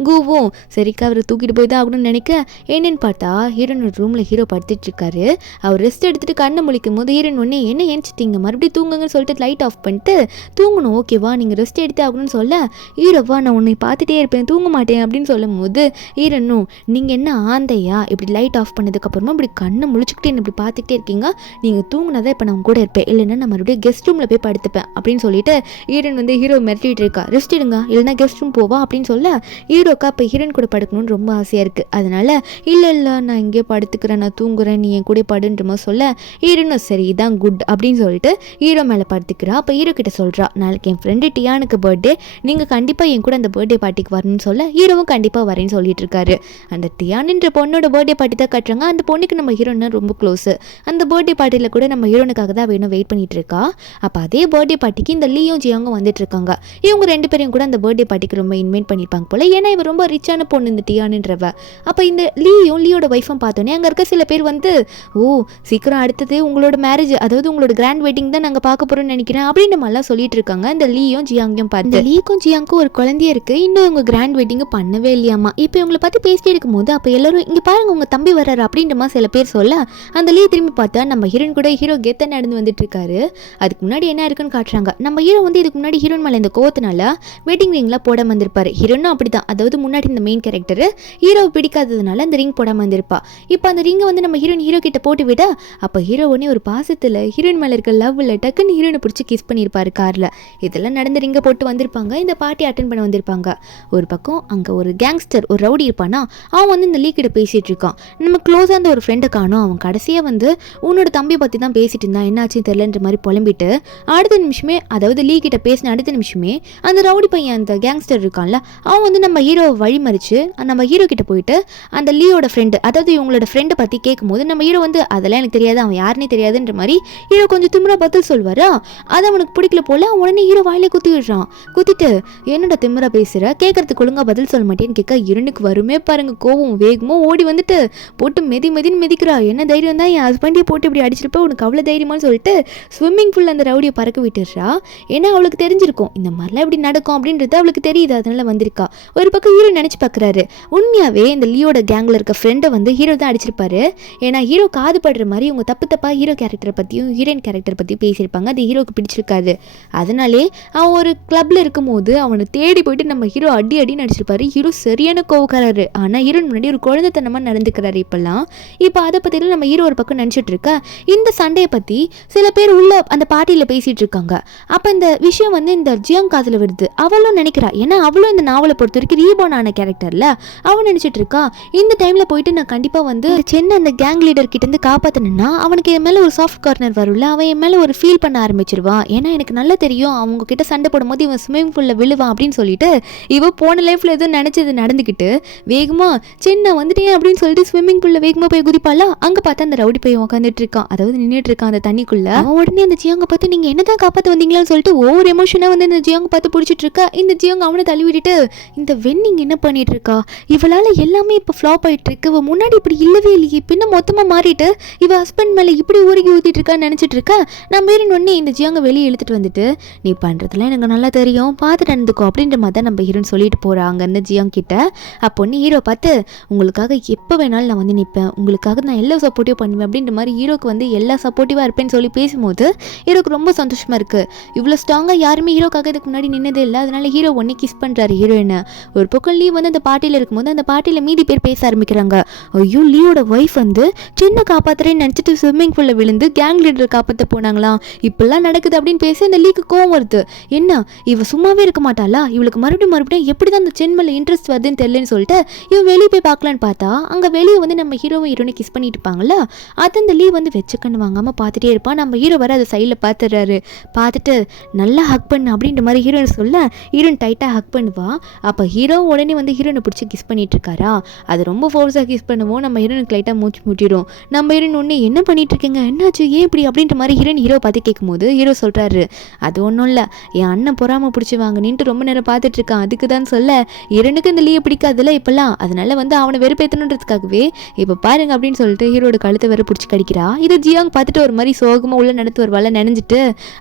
கூவும் சரிக்கா அவரை தூக்கிட்டு போய் தான் ஆகணும்னு நினைக்க. என்னன்னு பார்த்தா ஹீரோனோட ரூமில் ஹீரோ படுத்துட்டு இருக்காரு. அவர் ரெஸ்ட் எடுத்துட்டு கண்ணை முழிக்கும் போது ஹீரோயின் ஒன்னே என்ன ஏஞ்சிட்டீங்க மறுபடியும் தூங்குங்கன்னு சொல்லிட்டு லைட் ஆஃப் பண்ணிட்டு தூங்கணும் ஓகேவா நீங்கள் ரெஸ்ட் எடுத்து ஆகணும்னு சொல்ல ஹீரோவா நான் உன்னை பார்த்துட்டே இருப்பேன் தூங்க மாட்டேன் அப்படின்னு சொல்லும் போது ஹீரோனும் நீங்கள் என்ன ஆந்தையா இப்படி லைட் ஆஃப் பண்ணதுக்கப்புறமா இப்படி கண்ணை முழிச்சுக்கிட்டு என்ன இப்படி பார்த்துக்கிட்டே இருக்கீங்க, நீங்கள் தூங்கினதான் இப்போ நான் கூட இருப்பேன், இல்லைன்னா நான் மறுபடியும் கெஸ்ட் ரூமில் போய் படுத்துப்பேன் அப்படின்னு சொல்லிட்டு ஹீரோயின் வந்து ஹீரோ மிரட்டிட்டு இருக்கா. ரெஸ்ட் எடுங்க இல்லைன்னா கெஸ்ட் ரூம் போவா அப்படின்னு சொல்ல ஹீரோக்கா இப்போ ஹீரோயின் கூட படுக்கணும்னு ரொம்ப ஆசையாக இருக்குது. அதனால இல்லை நான் இங்கே படுத்துக்கிறேன், நான் தூங்குறேன், நீ என் கூட படுன்ற மாதிரி சொல்ல ஹீரோனும் சரி இதான் குட் அப்படின்னு சொல்லிட்டு ஹீரோ மேலே படுத்துக்கிறா. அப்போ ஹீரோ கிட்ட சொல்கிறா நாளைக்கு என் ஃப்ரெண்டு டியானுக்கு பர்த்டே, நீங்கள் கண்டிப்பாக என் கூட அந்த பர்த்டே பார்ட்டிக்கு வரணும்னு சொல்ல ஹீரோவும் கண்டிப்பாக வரேன்னு சொல்லிட்டு இருக்காரு. அந்த டியானுன்ற பொண்ணோட பர்த்டே பார்ட்டி தான் கட்டுறாங்க. அந்த பொண்ணுக்கு நம்ம ஹீரோன்னு ரொம்ப க்ளோஸு. அந்த பர்த்டே பார்ட்டியில் கூட நம்ம ஹீரோனுக்காக தான் வேணும் வெயிட் பண்ணிட்டு இருக்கா. அப்போ அதே பர்த்டே பார்ட்டிக்கு இந்த லீயும் ஜியாங்கும் வந்துட்டு இருக்காங்க. இவங்க ரெண்டு பேரையும் கூட அந்த பர்த்டே பார்ட்டிக்கு ரொம்ப இன்வைட் பண்ணியிருப்பாங்க போல, ஏன்னா இவர் ரொம்ப ரிச்சான பொண்ணு இந்த டியானுன்றவ. அப்போ இந்த லீயோட ஒய்ஃபும் பார்த்தோன்னே அங்கே இருக்க சில பேர் வந்து ஓ சீக்கிரம் அடுத்தது உங்களோட மேரேஜ், அதாவது உங்களோட கிராண்ட் வெட்டிங் தான் நாங்கள் பார்க்க போகிறோம்னு நினைக்கிறேன் அப்படின்ற மாதிரிலாம் சொல்லிட்டு இருக்காங்க. இந்த லீயும் ஜியாங்கும் பார்த்து லீக்கும் ஜியாங்கும் ஒரு குழந்தைய இருக்கு, இன்னும் இவங்க கிராண்ட் வெட்டிங் பண்ணவே இல்லையாமா. இப்போ இவங்களை பற்றி பேசிட்டே இருக்கும் போது அப்போ எல்லாரும் இங்கே பாருங்க உங்க தம்பி வர்றாரு அப்படின்ற மாதிரி சில பேர் சொல்ல அந்த லீ திரும்பி பார்த்தா நம்ம ஹீரோயின் கூட ஹீரோ கெத்த நடந்து வந்துட்டு இருக்காரு. அதுக்கு முன்னாடி என்ன இருக்குன்னு காட்டுறாங்க. நம்ம ஹீரோ வந்து இதுக்கு முன்னாடி ஹீரோயின் மேலே இந்த கோவத்தினால வெட்டிங் ரிங்லாம் போடாம வந்திருப்பாரு. ஹீரோனும் அப்படிதான், அதாவது முன்னாடி இந்த மெயின் கேரக்டர் ஹீரோவை பிடிக்காததுனால அந்த ரிங் போடாம வந்திருப்பா. இப்போ அந்த ரிங்கை வந்து நம்ம ஹீரோயின் ஹீரோ கிட்ட போட்டு விட அப்போ ஹீரோ உடனே ஒரு பாசத்தில் ஹீரோயின் மேலே இருக்க லவ்வில் டக்குன்னு ஹீரோனை பிடிச்சி கிஸ் பண்ணியிருப்பாரு காரில். இதெல்லாம் நடந்த ரிங்கை போட்டு வந்திருப்பாங்க. இந்த பார்ட்டி அட்டன் பண்ண வந்திருப்பாங்க. ஒரு பக்கம் அங்கே ஒரு கேங்ஸ்டர் ஒரு ரவுடி இருப்பானா, அவன் வந்து இந்த லீ கிட்ட பேசிட்டு இருக்கான். நம்ம க்ளோஸாக இருந்த ஒரு ஃப்ரெண்டை காணும், அவன் கடைசியாக வந்து உன்னோட தம்பி பற்றி தான் பேசிட்டு இருந்தான், என்னாச்சுன்னு தெரியலன்ற மாதிரி புலம்பிட்டு அடுத்த நிமிஷமே, அதாவது லீ கிட்ட பேசின அடுத்த நிமிஷமே அந்த ரவுடி பையன் அந்த கேங்ஸ்டர் இருக்கான்ல அவன் வந்து நம்ம ஹீரோவை வழிமறிச்சு நம்ம ஹீரோ கிட்ட போயிட்டு அந்த லீயோட ஃப்ரெண்டு, அதாவது இவங்களோட ஃப்ரெண்டை பற்றி கேட்கும்போது நம்ம ஹீரோ வந்து அதெல்லாம் எனக்கு தெரியாது, அவன் யாருன்னே தெரியாதுன்ற மாதிரி ஹீரோ கொஞ்சம் திமிரா பதில் சொல்வாரா. அது அவனுக்கு பிடிக்கல போல, உடனே ஹீரோ வாயில குத்தி விடுறான். குத்திட்டு என்னோட திமிரா பேசுகிற, கேட்கறதுக்கு ஒழுங்கா பதில் சொல்ல மாட்டேன்னு கேட்க ஹீரோனுக்கு வருமே பாருங்க கோவம், வேகமாக ஓடி வந்துட்டு போட்டு மெதின்னு மெதிக்கிறா. என்ன தைரியம் தான் என் ஹஸ்பண்டே போட்டு இப்படி அடிச்சிருப்ப உனக்கு அவ்வளோ தைரியமானு சொல்லிட்டு ஸ்விம்மிங் ஃபுல் அந்த ரவுடியை பறக்க விட்டுடுறா. ஏன்னா அவளுக்கு தெரிஞ்சிருக்கும் இந்த மாதிரிலாம் இப்படி நடக்கும் அப்படின்றது அவளுக்கு தெரியுது, அதனால வந்திருக்கா. ஒரு பக்கம் ஹீரோ நினச்சி பார்க்குறாரு உண்மையாகவே இந்த லீயோட கேங்கில் இருக்க ஃப்ரெண்டை வந்து ஹீரோ தான் அடிச்சிருப்பாரு. ஏன்னா ஹீரோ காது படுற மாதிரி இவங்க தப்பாக ஹீரோ கேரக்டரை பற்றியும் ஹீரோயின் கேரக்டர் பற்றியும் பேசியிருப்பாங்க. அது ஹீரோக்கு பிடிச்சிருக்காது. அதனாலே அவன் ஒரு கிளப்பில் இருக்கும்போது அவனை தேடி போயிட்டு நம்ம ஹீரோ அடின்னு அடிச்சிருப்பாரு. ஹீரோ சரியான கோவக்காரரு. ஆனால் ஹீரோயின் முன்னாடி ஒரு குழந்தைத்தனமாக நடந்துக்கிறாரு இப்போல்லாம். இப்போ அதை பற்றிலாம் நம்ம ஹீரோ ஒரு பக்கம் நினச்சிட்டு இருக்க. இந்த சண்டையை பற்றி சில பேர் உள்ள அந்த பார்ட்டியில் பேசிகிட்டு இருக்காங்க. அப்போ இந்த விஷயம் வந்து இந்த ஜியாங் காதில் வருது. அவளும் நினைக்கிறா, ஏன்னா அவளும் இந்த நாவலை பொறுத்த வரைக்கும் ரீபான் ஆன கேரக்டர்ல அவன் நினச்சிட்டு இருக்கா இந்த டைமில் போயிட்டு நான் கண்டிப்பாக வந்து சென்னை அந்த கேங் லீடர் கிட்டேருந்து காப்பாற்றினா அவனுக்கு என் மேலே ஒரு சாஃப்ட் கார்னர் வரும்ல, அவன் என் மேலே ஒரு ஃபீல் பண்ண ஆரம்பிச்சிருவான். ஏன்னா எனக்கு நல்லா தெரியும் அவங்க கிட்ட சண்டை போடும்போது இவன் ஸ்விம்மிங் பூலில் விழுவான் அப்படின்னு சொல்லிட்டு இவன் போன லைஃப்பில் எதுவும் நினச்சது நடந்துக்கிட்டு வேகமாக சென்னை வந்துட்டேன் அப்படின்னு சொல்லிட்டு ஸ்விம்மிங் பூலில் வேகமாக போய் குதிப்பாளா. அங்கே பார்த்தா அந்த ரவுடி பையன் உட்காந்துட்டு இருக்கான், அதாவது நின்றுட்டு இருக்கான் அந்த தண்ணிக்குள்ள. அவன் உடனே அந்த ஜியாங்க பார்த்து நீங்கள் என்ன தான் காப்பாற்ற வந்தீங்களான்னு சொல்லிட்டு ஒவ்வொரு எமோஷனாக வந்து இந்த ஜியாங்க பார்த்து பிடிச்சிட்டு இருக்கா. இந்த ஜியாங்க அவனை தள்ளி விட்டுட்டு இந்த வெண்ணிங் என்ன பண்ணிட்டு இருக்கா, இவளால் எல்லாமே இப்போ ஃப்ளாப் ஆகிட்டு இருக்கு, இவ முன்னாடி இப்படி இல்லவே இல்லையே, பின்ன மொத்தமாக மாறிட்டு இவ ஹஸ்பண்ட் மேலே இப்படி ஊருகி ஊற்றிட்டு இருக்கான்னு நினச்சிட்டு இருக்கா. நான் மீறின் ஒன்னே இந்த ஜியாங்க வெளியே இழுத்துட்டு வந்துட்டு நீ பண்ணுறதுலாம் எனக்கு நல்லா தெரியும் பார்த்து நடந்துக்கோ அப்படின்ற மாதிரி தான் நம்ம ஹீரோன்னு சொல்லிட்டு போகிறாங்க அந்த ஜியாங் கிட்ட. அப்போ ஒன்று ஹீரோ பார்த்து உங்களுக்காக எப்போ வேணாலும் நான் வந்து நிற்பேன், உங்களுக்காக நான் எல்லா சப்போர்ட்டிவ் பண்ணுவேன் அப்படின்ற மாதிரி ஹீரோக்கு வந்து எல்லா சப்போர்ட்டிவாக இருப்பேன்னு சொல்லி பேசும்போது ஹீரோக்கு ரொம்ப சந்தோஷமாக இருக்குது. இவ்வளோ ஸ்ட்ராங்காக யாருமே ஹீரோக்காக இதுக்கு முன்னாடி நின்னதே இல்லை. அதனால ஹீரோ ஒன்னே கிஸ் பண்ணுறாரு ஹீரோயினை. ஒரு பக்கம் லீ வந்து அந்த பார்ட்டியில் இருக்கும்போது அந்த பார்ட்டியில் மீதி பேர் பேச ஆரம்பிக்கிறாங்க. ஐயோ லீயோட ஒய்ஃப் வந்து சின்ன காப்பாத்துறேன்னு நினச்சிட்டு ஸ்விம்மிங் பூலில் விழுந்து கேங் லீடர் காப்பாற்ற போனாங்களாம், இப்பெல்லாம் நடக்குது அப்படின்னு பேசி அந்த லீக்கு கோவம் வருது. என்ன இவ சும்மாவே இருக்க மாட்டாளா, இவளுக்கு மறுபடியும் எப்படி தான் அந்த சென் மேலே இன்ட்ரெஸ்ட் வருதுன்னு தெரியலன்னு சொல்லிட்டு இவன் வெளியே போய் பார்க்கலான்னு பார்த்தா அங்கே வெளியே வந்து நம்ம ஹீரோவும் ஹீரோனை கிஸ் பண்ணிட்டு இருப்பாங்களா. அது அந்த லீ வந்து வெச்சக்கண்ணு வாங்காமல் பார்த்துட்டே இருப்பான். நம்ம ஹீரோ வர அதை சைடில் பார்த்துடுறாரு. பார்த்துட்டு நல்லா ஹக் பண்ணு அப்படின்ற மாதிரி ஹீரோயின் சொல்ல ஹீரோயின் டைட்டாக ஹக் பண்ணுவா. அப்போ ஹீரோ உடனே வந்து ஹீரோனை பிடிச்சி கிஸ் பண்ணிட்டு இருக்காரா. அது ரொம்ப ஃபோர்ஸாக கிஸ் பண்ணுவோம். நம்ம ஹீரோனுக்கு லைட்டாக மூச்சு மூட்டிடும். நம்ம ஹீரோயின் ஒன்று என்ன பண்ணிட்டு இருக்கீங்க, என்னாச்சு, ஏன் இப்படி அப்படின்ற மாதிரி ஹீரோ பார்த்து கேட்கும்போது ஹீரோ சொல்கிறாரு, அது ஒன்றும் இல்லை, என் அண்ணன் பொறாம பிடிச்சி வாங்கினின்ட்டு ரொம்ப நேரம் பார்த்துட்டு இருக்கான், அதுக்கு தான் சொல்ல ஹீரோனுக்கு இந்த லீவ் பிடிக்காதுல்ல இப்போல்லாம், அதனால வந்து அவனை வெறுப்பேற்றணுன்றதுக்காகவே இப்போ பாருங்க அப்படின்னு சொல்லிட்டு ஹீரோட கழுத்தை வேற பிடிச்சி கடிக்கிறா. இதை ஜியாங் பார்த்துட்டு ஒரு மாதிரி சோகமாக உள்ள நடத்து ஒரு வேலை நினைஞ்சிட்டு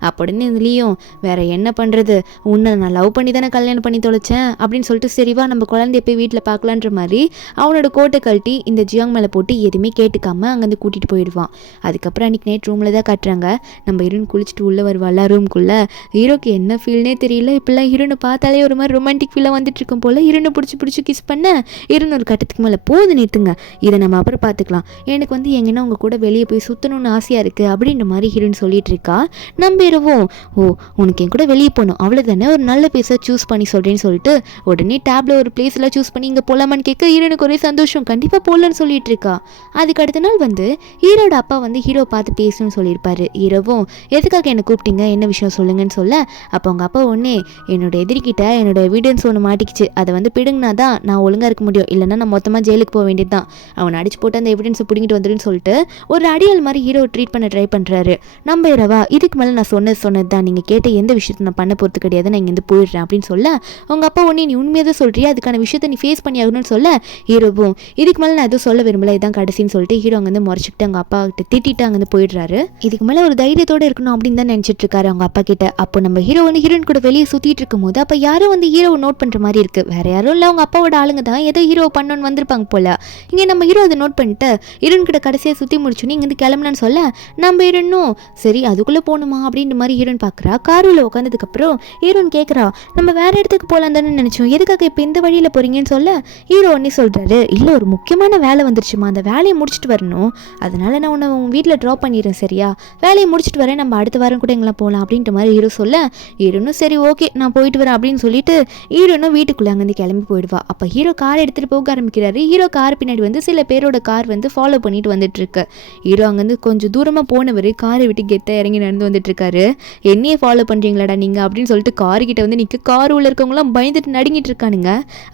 அப்படின்னு இதுலேயும் வேற என்ன பண்ணுறது, உன்னை நான் லவ் பண்ணி தானே கல்யாணம் பண்ணி தொலைச்சேன் அப்படின்னு சொல்லிட்டு சரிவா நம்ம குழந்தைய போய் வீட்டில் பார்க்கலான்ற மாதிரி அவனோட கோட்டை கழட்டி இந்த ஜியாங் மேலே போட்டு எதுவுமே கேட்டுக்காம அங்கேருந்து கூட்டிகிட்டு போயிடுவான். அதுக்கப்புறம் அன்றைக்கி நைட் ரூமில் தான் காட்டுறாங்க, நம்ம ஹீரோன் குளிச்சுட்டு உள்ளே வருவாள் ரூம்குள்ளே. ஹீரோக்கு என்ன ஃபீல்னே தெரியல, இப்போல்லாம் ஹீரோனை பார்த்தாலே ஒரு மாதிரி ரொமான்டிக் ஃபீலாக வந்துட்டு இருக்கும் போல். ஹீரோனை பிடிச்சி கிஸ் பண்ண ஹீரோன் ஒரு கட்டத்துக்கு மேலே போது நிறுத்துங்க, இதை நம்ம அப்புறம் பார்த்துக்கலாம், எனக்கு வந்து எங்கன்னா உங்கள் கூட வெளியே போய் சுற்றணும்னு ஆசையாக இருக்குது அப்படின்ற மாதிரி ஹீரோன் சொல்லிட்டு இருக்கா. நம்ம இரவும் ஓ உனக்கு என் கூட வெளியே போகணும் அவ்வளோதானே, ஒரு நல்ல பிளேஸை சூஸ் பண்ணி சொல்கிறேன்னு சொல்லிட்டு உடனே டேப்ல ஒரு பிளேஸ்லாம் சூஸ் பண்ணி இங்கே போகலாமான்னு கேட்க ஹீரோனுக்கு ஒரே சந்தோஷம், கண்டிப்பாக போகலான்னு சொல்லிட்டு இருக்கா. அதுக்கு அடுத்த நாள் வந்து ஹீரோட அப்பா வந்து ஹீரோ பார்த்து பேசணும்னு சொல்லியிருப்பாரு. ஹீரோவும் எதுக்காக என்னை கூப்பிட்டீங்க, என்ன விஷயம் சொல்லுங்கன்னு சொல்ல, அப்போ அவங்க அப்பா ஒன்னே என்னோட எதிரிக்கிட்ட என்னோட எவிடன்ஸ் ஒன்று மாட்டிக்கிச்சு, அதை வந்து பிடுங்கினா தான் நான் ஒழுங்காக இருக்க முடியும், இல்லைன்னா நான் மொத்தமாக ஜெயிலுக்கு போக வேண்டியது தான், அவனை அடிச்சு போட்டு அந்த எவிடன்ஸை பிடிங்கிட்டு வந்துடுன்னு சொல்லிட்டு ஒரு அடியால் மாதிரி ஹீரோ ட்ரீட் பண்ண ட்ரை பண்ணுறாரு. நம்ம இரவா இதுக்கு மேலே நான் சொன்னது தான், நீங்கள் கேட்ட எந்த விஷயத்தை நான் பண்ண போகிறது கிடையாது, நான் இங்கேருந்து போயிடுறேன் அப்படின்னு சொல்ல, அவங்க அப்பா ஒன்னே நீ உண்மையாக தான் சொல்கிறியா, அதுக்கான விஷயத்தை நீ ஃபேஸ் பண்ணி ஆகணும்னு சொல்ல, ஹீரோவும் இதுக்கு மேலே நான் எதுவும் சொல்ல விரும்பல, இதான் கடைசின்னு சொல்லிட்டு ஹீரோ அங்கேருந்து முறைச்சிக்கிட்டு அவங்க அப்பா கிட்ட திட்டிட்டு அங்கேருந்து போயிடுறாரு. இதுக்கு மேலே ஒரு தைரியத்தோடு இருக்கணும் அப்படின்னு தான் நினச்சிட்டு இருக்காரு அவங்க அப்பா கிட்ட. அப்போ நம்ம ஹீரோ வந்து ஹீரோயின் கூட வெளியே சுற்றிட்டு இருக்கும் போது அப்போ யாரோ வந்து ஹீரோவை நோட் பண்ணுற மாதிரி இருக்கு, வேற யாரும் இல்லை அவங்க அப்பாவோட ஆளுங்க தான் ஏதோ ஹீரோ பண்ணணும்னு வந்திருப்பாங்க போல. இங்கே நம்ம ஹீரோ அதை நோட் பண்ணிட்டு ஹீரோயின் கிட்ட கடைசியாக சுற்றி முடிச்சோன்னு இங்கேருந்து கிளம்பலான்னு சொல்ல, நம்ம ஹீரோனும் சரி அதுக்குள்ளே போகணுமா அப்படின்ற மாதிரி ஹீரோயின் பார்க்குறா. காரில் உட்காந்ததுக்கப்புறம் ஹீரோயின் கேட்குறா, நம்ம வேற இடத்துக்கு போகலாம் தானே நினச்சோம், எதுக்காக இப்போ இந்த வழியில் போகிறீங்கன்னு சொல்ல, ஹீரோ ஒன்னே சொல்கிறாரு, இல்லை ஒரு முக்கியமான வேலை வந்துருச்சுமா, அந்த வேலையை முடிச்சுட்டு வரணும், அதனால நான் உன்னை உன் வீட்டில் ட்ராப் பண்ணிடுறேன் சரியா, வேலையை முடிச்சுட்டு வரேன், நம்ம அடுத்த வாரம் கூட எங்கெல்லாம் போகலாம் அப்படின்ற மாதிரி ஹீரோ சொல்ல, ஹீரோனும் சரி ஓகே நான் போயிட்டு வரேன் அப்படின்னு சொல்லிட்டு ஹீரோனும் வீட்டுக்குள்ளே அங்கேருந்து கிளம்பி போயிடுவா. அப்போ ஹீரோ காரை எடுத்துகிட்டு போக ஆரம்பிக்கிறாரு. ஹீரோ கார் பின்னாடி வந்து சில பேரோட கார் வந்து ஃபாலோ பண்ணிட்டு வந்துட்டு இருக்கு. ஹீரோ அங்கேருந்து கொஞ்சம் தூரமாக போனவர் காரை விட்டு கெத்தாக இறங்கி நடந்து வந்துட்டு இருக்காரு. என்னையே ஃபாலோ பண்ணுறீங்களாடா நீங்கள் அப்படின்னு சொல்லிட்டு கார்கிட்ட வந்து நிற்க கார் உள்ள இருக்கவங்களாம் பயந்துட்டு நடுங்கிட்டு இருக்கானுங்க.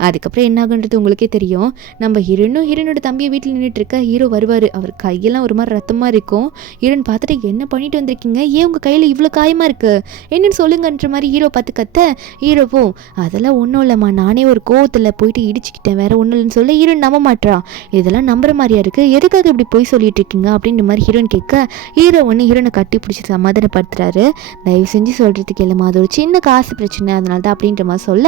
அதுக்கப்புறம் என்ன ஆகுன்றது உங்களுக்கே தெரியும். நம்ம ஹீரோனோட தம்பியை வீட்டில் நின்றுட்டு இருக்க ஹீரோ வருவார். அவர் கையெல்லாம் ஒரு மாதிரி ரத்தமாக இருக்கும். ஹீரோன் பார்த்துட்டு என்ன பண்ணிட்டு வந்திருக்கீங்க, ஏன் உங்கள் கையில் இவ்வளோ காயமாக இருக்குது, என்னன்னு சொல்லுங்கன்ற மாதிரி ஹீரோ பார்த்து கத்த, ஹீரோவும் அதெல்லாம் ஒன்றும் இல்லைம்மா, நானே ஒரு கோவத்தில் போயிட்டு இடிச்சுக்கிட்டேன், வேற ஒன்றும் இல்லைன்னு சொல்ல ஹீரோன் நம்ப மாட்டா. இதெல்லாம் நம்புற மாதிரியா இருக்குது, எதுக்காக இப்படி போய் சொல்லிட்டு இருக்கீங்க அப்படின்ற மாதிரி ஹீரோன் கேட்க, ஹீரோ ஒன்று ஹீரோனை கட்டி பிடிச்சி சமாதானப்படுத்துறாரு. தயவு செஞ்சு சொல்கிறதுக்கு இல்லைம்மா, அது ஒரு சின்ன காசு பிரச்சனை, அதனால தான் அப்படின்ற மாதிரி சொல்ல,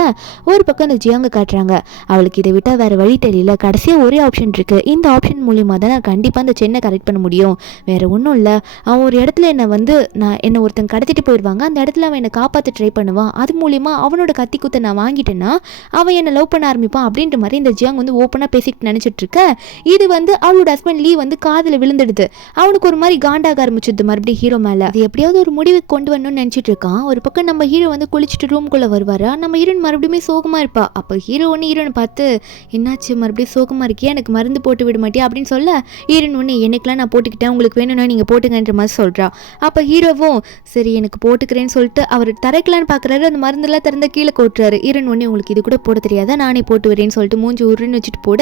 ஒரு பக்கம் அந்த ஜியாங்க காட்டுறாங்க. அவளுக்கு இதை விட்டால் வேறு வழி தெரியல, கடைசியாக ஒரே ஆப்ஷன் இருக்குது, இந்த ஆப்ஷன் மூலியமாக தான் நான் கண்டிப்பாக அந்த சென்னை கரெக்ட் பண்ண முடியும், வேறு ஒன்றும் இல்லை, அவன் ஒரு இடத்துல என்னை ஒருத்தன் கடத்திட்டு போயிடுவாங்க, அந்த இடத்துல அவன் என்னை காப்பாற்ற ட்ரை பண்ணுவான், அது மூலிமா அவனோட கத்தி குத்தை நான் வாங்கிட்டேன்னா அவன் என்னை லவ் பண்ண ஆரம்பிப்பான் அப்படின்ற மாதிரி இந்த ஜியாங் வந்து ஓப்பனாக பேசிட்டு நினச்சிட்டு இருக்க. இது வந்து அவளோட ஹஸ்பண்ட் லீ வந்து காதில் விழுந்துடுது. அவனுக்கு ஒரு மாதிரி காண்டாக ஆரம்பிச்சிடுது மறுபடியும் ஹீரோ மேலே. அது எப்படியாவது ஒரு முடிவுக்கு கொண்டு வரணும்னு நினச்சிட்டு இருக்கான். ஒரு பக்கம் நம்ம ஹீரோ வந்து குளிச்சுட்டு ரூம்குள்ளே வருவாரா, நம்ம ஹீரோன் மறுபடியுமே சோகமாக இருப்பா. அப்போ ஹீரோ ஒன்று ஹீரோனை பார்த்து என்னாச்சு மறுபடியும் சோகமாக இருக்கியா, எனக்கு மருந்து போட்டு விட மாட்டியா அப்படின்னு சொல்ல, ஹீரோன் ஒன்று எனக்குலாம் நான் போட்டுக்கிட்டேன், உங்களுக்கு வேணும்னா நீங்கள் போட்டுங்கன்ற மாதிரி சொல்கிறா. அப்போ ஹீரோவும் சரி எனக்கு போட்டுக்கிறேன்னு சொல்லிட்டு அவர் தரைக்கலான்னு பார்க்குறாரு. அந்த மருந்தெல்லாம் திறந்த கீழே கொட்டுறாரு. ஹீரோன் ஒன்று உங்களுக்கு இது கூட போட தெரியாதா, நானே போட்டு வரேன்னு சொல்லிட்டு மூஞ்சி உருன்னு வச்சுட்டு போட,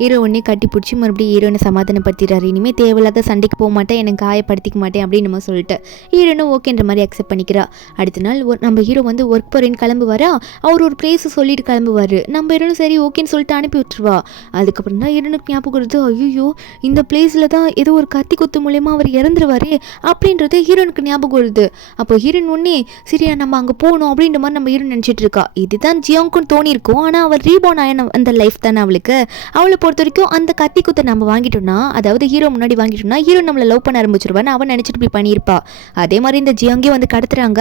ஹீரோ ஒன்னே கட்டி பிடிச்சி மறுபடியும் ஹீரோனை சமாதானப்படுத்திடுறாரு. இனிமேல் தேவையில்லாத சண்டைக்கு போக மாட்டேன், எனக்கு காயப்படுத்திக்க மாட்டேன் அப்படின்னு நம்ம சொல்லிட்டு ஹீரோனும் ஓகேன்ற மாதிரி அக்செப்ட் பண்ணிக்கிறா. அடுத்த நாள் நம்ம ஹீரோ வந்து ஒர்க் போகிறேன்னு கிளம்புவாரா. அவர் ஒரு பிளேஸ் சொல்லிட்டு கிளம்புவார். நம்ம ஹீரோனும் சரி ஓகேன்னு சொல்லிட்டு அனுப்பி விட்டுருவா. அதுக்கப்புறம் தான் ஹீரோனுக்கு ஞாபகம் வருது, ஐயோ இந்த பிளேஸில் தான் ஏதோ ஒரு கத்தி குத்து மூலயமா அவர் இறந்துருவாரே அப்படின்றது ஹீரோனுக்கு ஞாபகம் வருது. அப்போ ஹீரோன் ஒன்னே சரியா நம்ம அங்கே போகணும் அப்படின்ற மாதிரி நம்ம ஹீரோன் நினச்சிட்டு இருக்கா. இதுதான் ஜியோங்க்கும் தோணியிருக்கும். ஆனால் அவள் ரீபோர்ன் ஆன அந்த லைஃப் தானே அவளுக்கு. அவளை பொறுத்த வரைக்கும் அந்த கத்தி குத்தை நம்ம வாங்கிட்டோம்னா, அதாவது ஹீரோ முன்னாடி வாங்கிட்டோம்னா ஹீரோ நம்மளை லவ் பண்ண ஆரம்பிச்சிருவான்னு அவன் நினச்சிட்டு இப்படி பண்ணியிருப்பா. அதே மாதிரி இந்த ஜியோங்கே வந்து கடத்துறாங்க.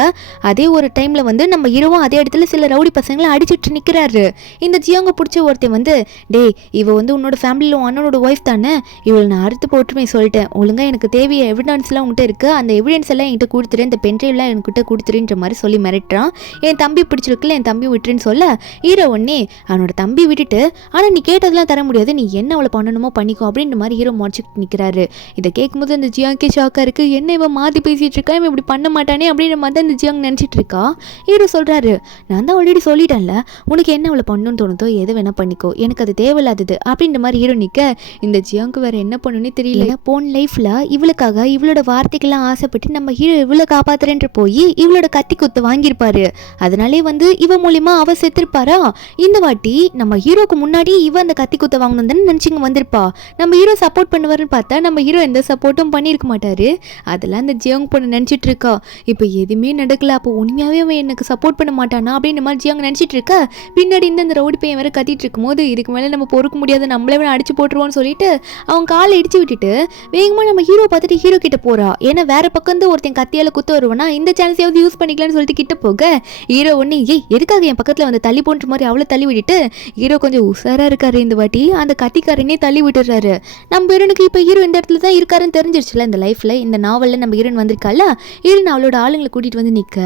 அதே ஒரு டைமில் வந்து நம்ம ஹீரோவும் அதே இடத்துல சில ரவுடி பசங்களை அடிச்சிட்டு நிற்கிறாரு. இந்த ஜியோங்க பிடிச்ச ஒருத்தன் வந்து டேய் இவ வந்து உன்னோட ஃபேமிலியில் அண்ணனோட ஒய்ஃப் தானே, இவளை நான் அறுத்து போட்டுமே சொல்லிட்டேன், ஒழுங்காக எனக்கு தேவையான எவிடன்ஸ்லாம் உங்கள்கிட்ட இருக்குது, அந்த எவிடன்ஸ் எல்லாம் என்கிட்ட கொடுத்துரு, இந்த பென்ட்ரைவ்லாம் என்கிட்ட கொடுத்துருன்ற மாதிரி சொல்லி மிரட்டுறான். என் தம்பி பிடிச்சிருக்குல்ல என் தம்பி விட்டுருன்னு சொல்ல, ஹீரோ ஒன்னே அவனோட தம்பி விட்டுட்டு ஆனால் நீ கேட்டதெல்லாம் தர முடியாது, நீ என்ன அவளை பண்ணணுமோ பண்ணிக்கோ அப்படின்ற மாதிரி ஹீரோ முடிச்சுட்டு நிற்கிறாரு. இதை கேட்கும்போது அந்த ஜியாங்கே ஷாக்காக இருக்குது. என்ன இவன் மாற்றி பேசிகிட்டு இருக்கா, இவன் இப்படி பண்ண மாட்டானே அப்படின்ற மாதிரி தான் இந்த ஜியாங் நினச்சிட்டு இருக்கா. ஹீரோ சொல்கிறாரு, நான் தான் ஆல்ரெடி சொல்லிட்டேன்ல, உனக்கு என்ன அவளை பண்ணணும்னு தோணுதோ எது வேணால் பண்ணிக்கோ, எனக்கு அது தேவையில்லாதது அப்படின்ற மாதிரி ஹீரோ நிற்க, இந்த ஜியாங்க்கு வேறு என்ன பண்ணணுன்னே தெரியல. போன லைஃப்பில் இவளுக்காக இவளோட வார்த்தைக்கெல்லாம் ஆசைப்பட்டு நம்ம ஹீரோ இவளை காப்பாத்துறேன்ற போய் இவளோட கத்தி குத்து வாங்கியிருப்பாரு. அதனாலே இவ மூலியமா அவ செத்துருப்பாரா. இந்த வாட்டி நம்ம ஹீரோக்கு முன்னாடி இவ அந்த கத்தி குத்த வாங்கணும் தானே நினைச்சிங்க வந்திருப்பா. நம்ம ஹீரோ சப்போர்ட் பண்ணுவாருன்னு பார்த்தா நம்ம ஹீரோ எந்த சப்போர்ட்டும் பண்ணியிருக்க மாட்டாரு. அதெல்லாம் அந்த ஜியோங் பொண்ணு நினச்சிட்டு இருக்கா. இப்போ எதுவுமே நடக்கல, அப்போ உண்மையாவே அவன் எனக்கு சப்போர்ட் பண்ண மாட்டானா அப்படின்னு மாதிரி ஜியோங் நினச்சிட்டு இருக்கா. பின்னாடி இந்த ரவுடி பையன் வேற கத்திட்டு இருக்கும் போது இதுக்கு மேலே நம்ம பொறுக்க முடியாது, நம்மளே வேணா அடிச்சு போட்டுருவோம்னு சொல்லிட்டு அவன் காலை இடிச்சு விட்டுட்டு வேகமாக நம்ம ஹீரோ பார்த்துட்டு ஹீரோ கிட்ட போறா. ஏன்னா வேற பக்கம் ஒருத்தன் கத்தியால குத்த வருவானா, இந்த சான்ஸையாவது யூஸ் பண்ணிக்கலாம்னு சொல்லிட்டு கிட்ட போக ஹீரோ ஒன்று எதுக்காக என் பக்கத்தில் வந்து தள்ளி போன்ற மாதிரி அவளை தள்ளி விட்டுட்டு ஹீரோ கொஞ்சம் உஷாரா இருக்காரு. இந்த வாட்டி அந்த கத்திக்காரனே தள்ளி விட்டுறாரு. நம்ம ஹீரோனுக்கு இப்போ ஹீரோ இந்த இடத்துல தான் இருக்காருன்னு தெரிஞ்சிருச்சுல. இந்த லைஃப்ல இந்த நாவல்ல நம்ம ஹீரோன் வந்திருக்கால, ஹீரோன் அவளோட ஆளுங்களை கூட்டிட்டு வந்து நிற்க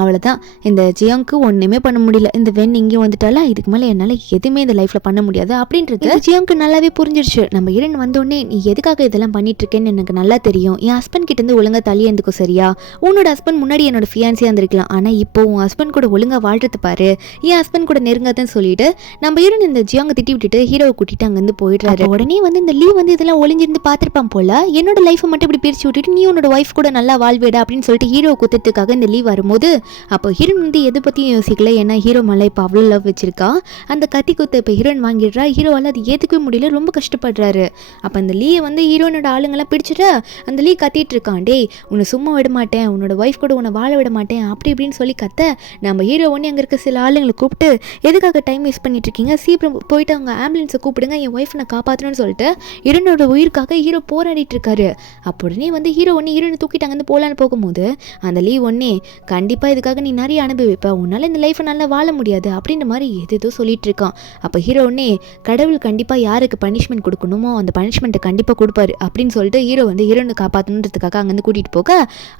அவ்வளோதான். இந்த ஜியாங்க்கு ஒன்றுமே பண்ண முடியல. இந்த வென் இங்கே வந்துட்டால, இதுக்கு மேலே என்னால் எதுவுமே இந்த லைஃப்ல பண்ண முடியாது அப்படின்றது ஜியாங்க்கு நல்லாவே புரிஞ்சிருச்சு. நம்ம ஹீரோன் வந்தோடனே நீ எதுக்காக இதெல்லாம் பண்ணிட்டு இருக்கேன்னு எனக்கு நல்லா தெரியும். என் ஹஸ்பண்ட் கிட்ட இருந்து ஒழுங்கா தள்ளி இருந்துக்கும் சரியா. உன்னோட ஹஸ்பண்ட் முன்னாடி என்னோட ஃபியான்சியா இருந்திருக்கலாம், ஆனா இப்போ உன் ஹஸ்பண்ட் கூட ஒழுங்கா வாழ்றது பாரு, என் ஹஸ்பண்ட் கூட நெருங்காதுன்னு சொல்லிட்டு நம்ம ஹீரோன் இந்த ஜியாங்க திட்டி விட்டுட்டு ஹீரோவை கூட்டிட்டு அங்கிருந்து போயிடுறாரு. உடனே இந்த லீ இதெல்லாம் ஒளிஞ்சிருந்து பார்த்திருப்பான் போல, என்னோட லைஃபை மட்டும் இப்படி பிரிச்சு விட்டுட்டு நீ உன்னோட ஒய்ஃப் கூட நல்லா வாழ்வேடா அப்படின்னு சொல்லிட்டு ஹீரோ குத்துறதுக்காக இந்த லீ வரும்போது அப்போ ஹீரோன் எதை பத்தியும் யோசிக்கல. ஏன்னா ஹீரோ மேல இப்போ அவ்வளோ லவ் வச்சிருக்கா. அந்த கத்தி குத்த இப்போ ஹீரோன் வாங்கிடுறா. ஹீரோவால் அது ஏற்றுக்கவே முடியல, ரொம்ப கஷ்டப்படுறாரு. அப்போ அந்த லீயை ஹீரோனோட ஆளுங்கெல்லாம் பிடிச்சிட்டு அந்த லீ கத்திட்டு இருக்கான், டேய் உன்னை சும்மா விட மாட்டேன், உன்னோட ஒய்ஃப் கூட உன்னை வாழ விட மாட்டேன் அப்படி இப்படின்னு சொல்லி கத்த நம்ம ஹீரோ ஒன்று அங்கே இருக்க சில ஆளுங்களை கூப்பிட்டு எதுக்காக டைம் வேஸ்ட் பண்ணிட்டு இருக்கீங்க, சீக்கிரம் போயிட்டு அவங்க ஆம்புலன்ஸை கூப்பிடுங்க, என் ஒய்ஃப் நான் காப்பாற்றணும்னு சொல்லிட்டு ஹீரோனோட உயிருக்காக ஹீரோ போராடிட்டு இருக்காரு. அப்போ உடனே ஹீரோ ஒன்று ஹீரோனை தூக்கிட்டு அங்கேருந்து போகலான்னு போகும்போது அந்த லீவ் ஒன்னே கண்டிப்பாக இதுக்காக நீ நிறைய அனுபவிப்ப, உன்னால் இந்த லைஃப்பை நல்லா வாழ முடியாது அப்படின்ற மாதிரி எதோ சொல்லிட்டு இருக்கான். அப்போ ஹீரோ ஒன்னே கடவுள் கண்டிப்பாக யாருக்கு பனிஷ்மெண்ட் கொடுக்கணுமோ அந்த பனிஷ்மெண்ட்டை கண்டிப்பாக கொடுப்பாரு அப்படின்னு சொல்லிட்டு ஹீரோ ஹீரோனை காப்பாற்றணுன்றதுக்காக அங்கேருந்து கூட்டிகிட்டு போக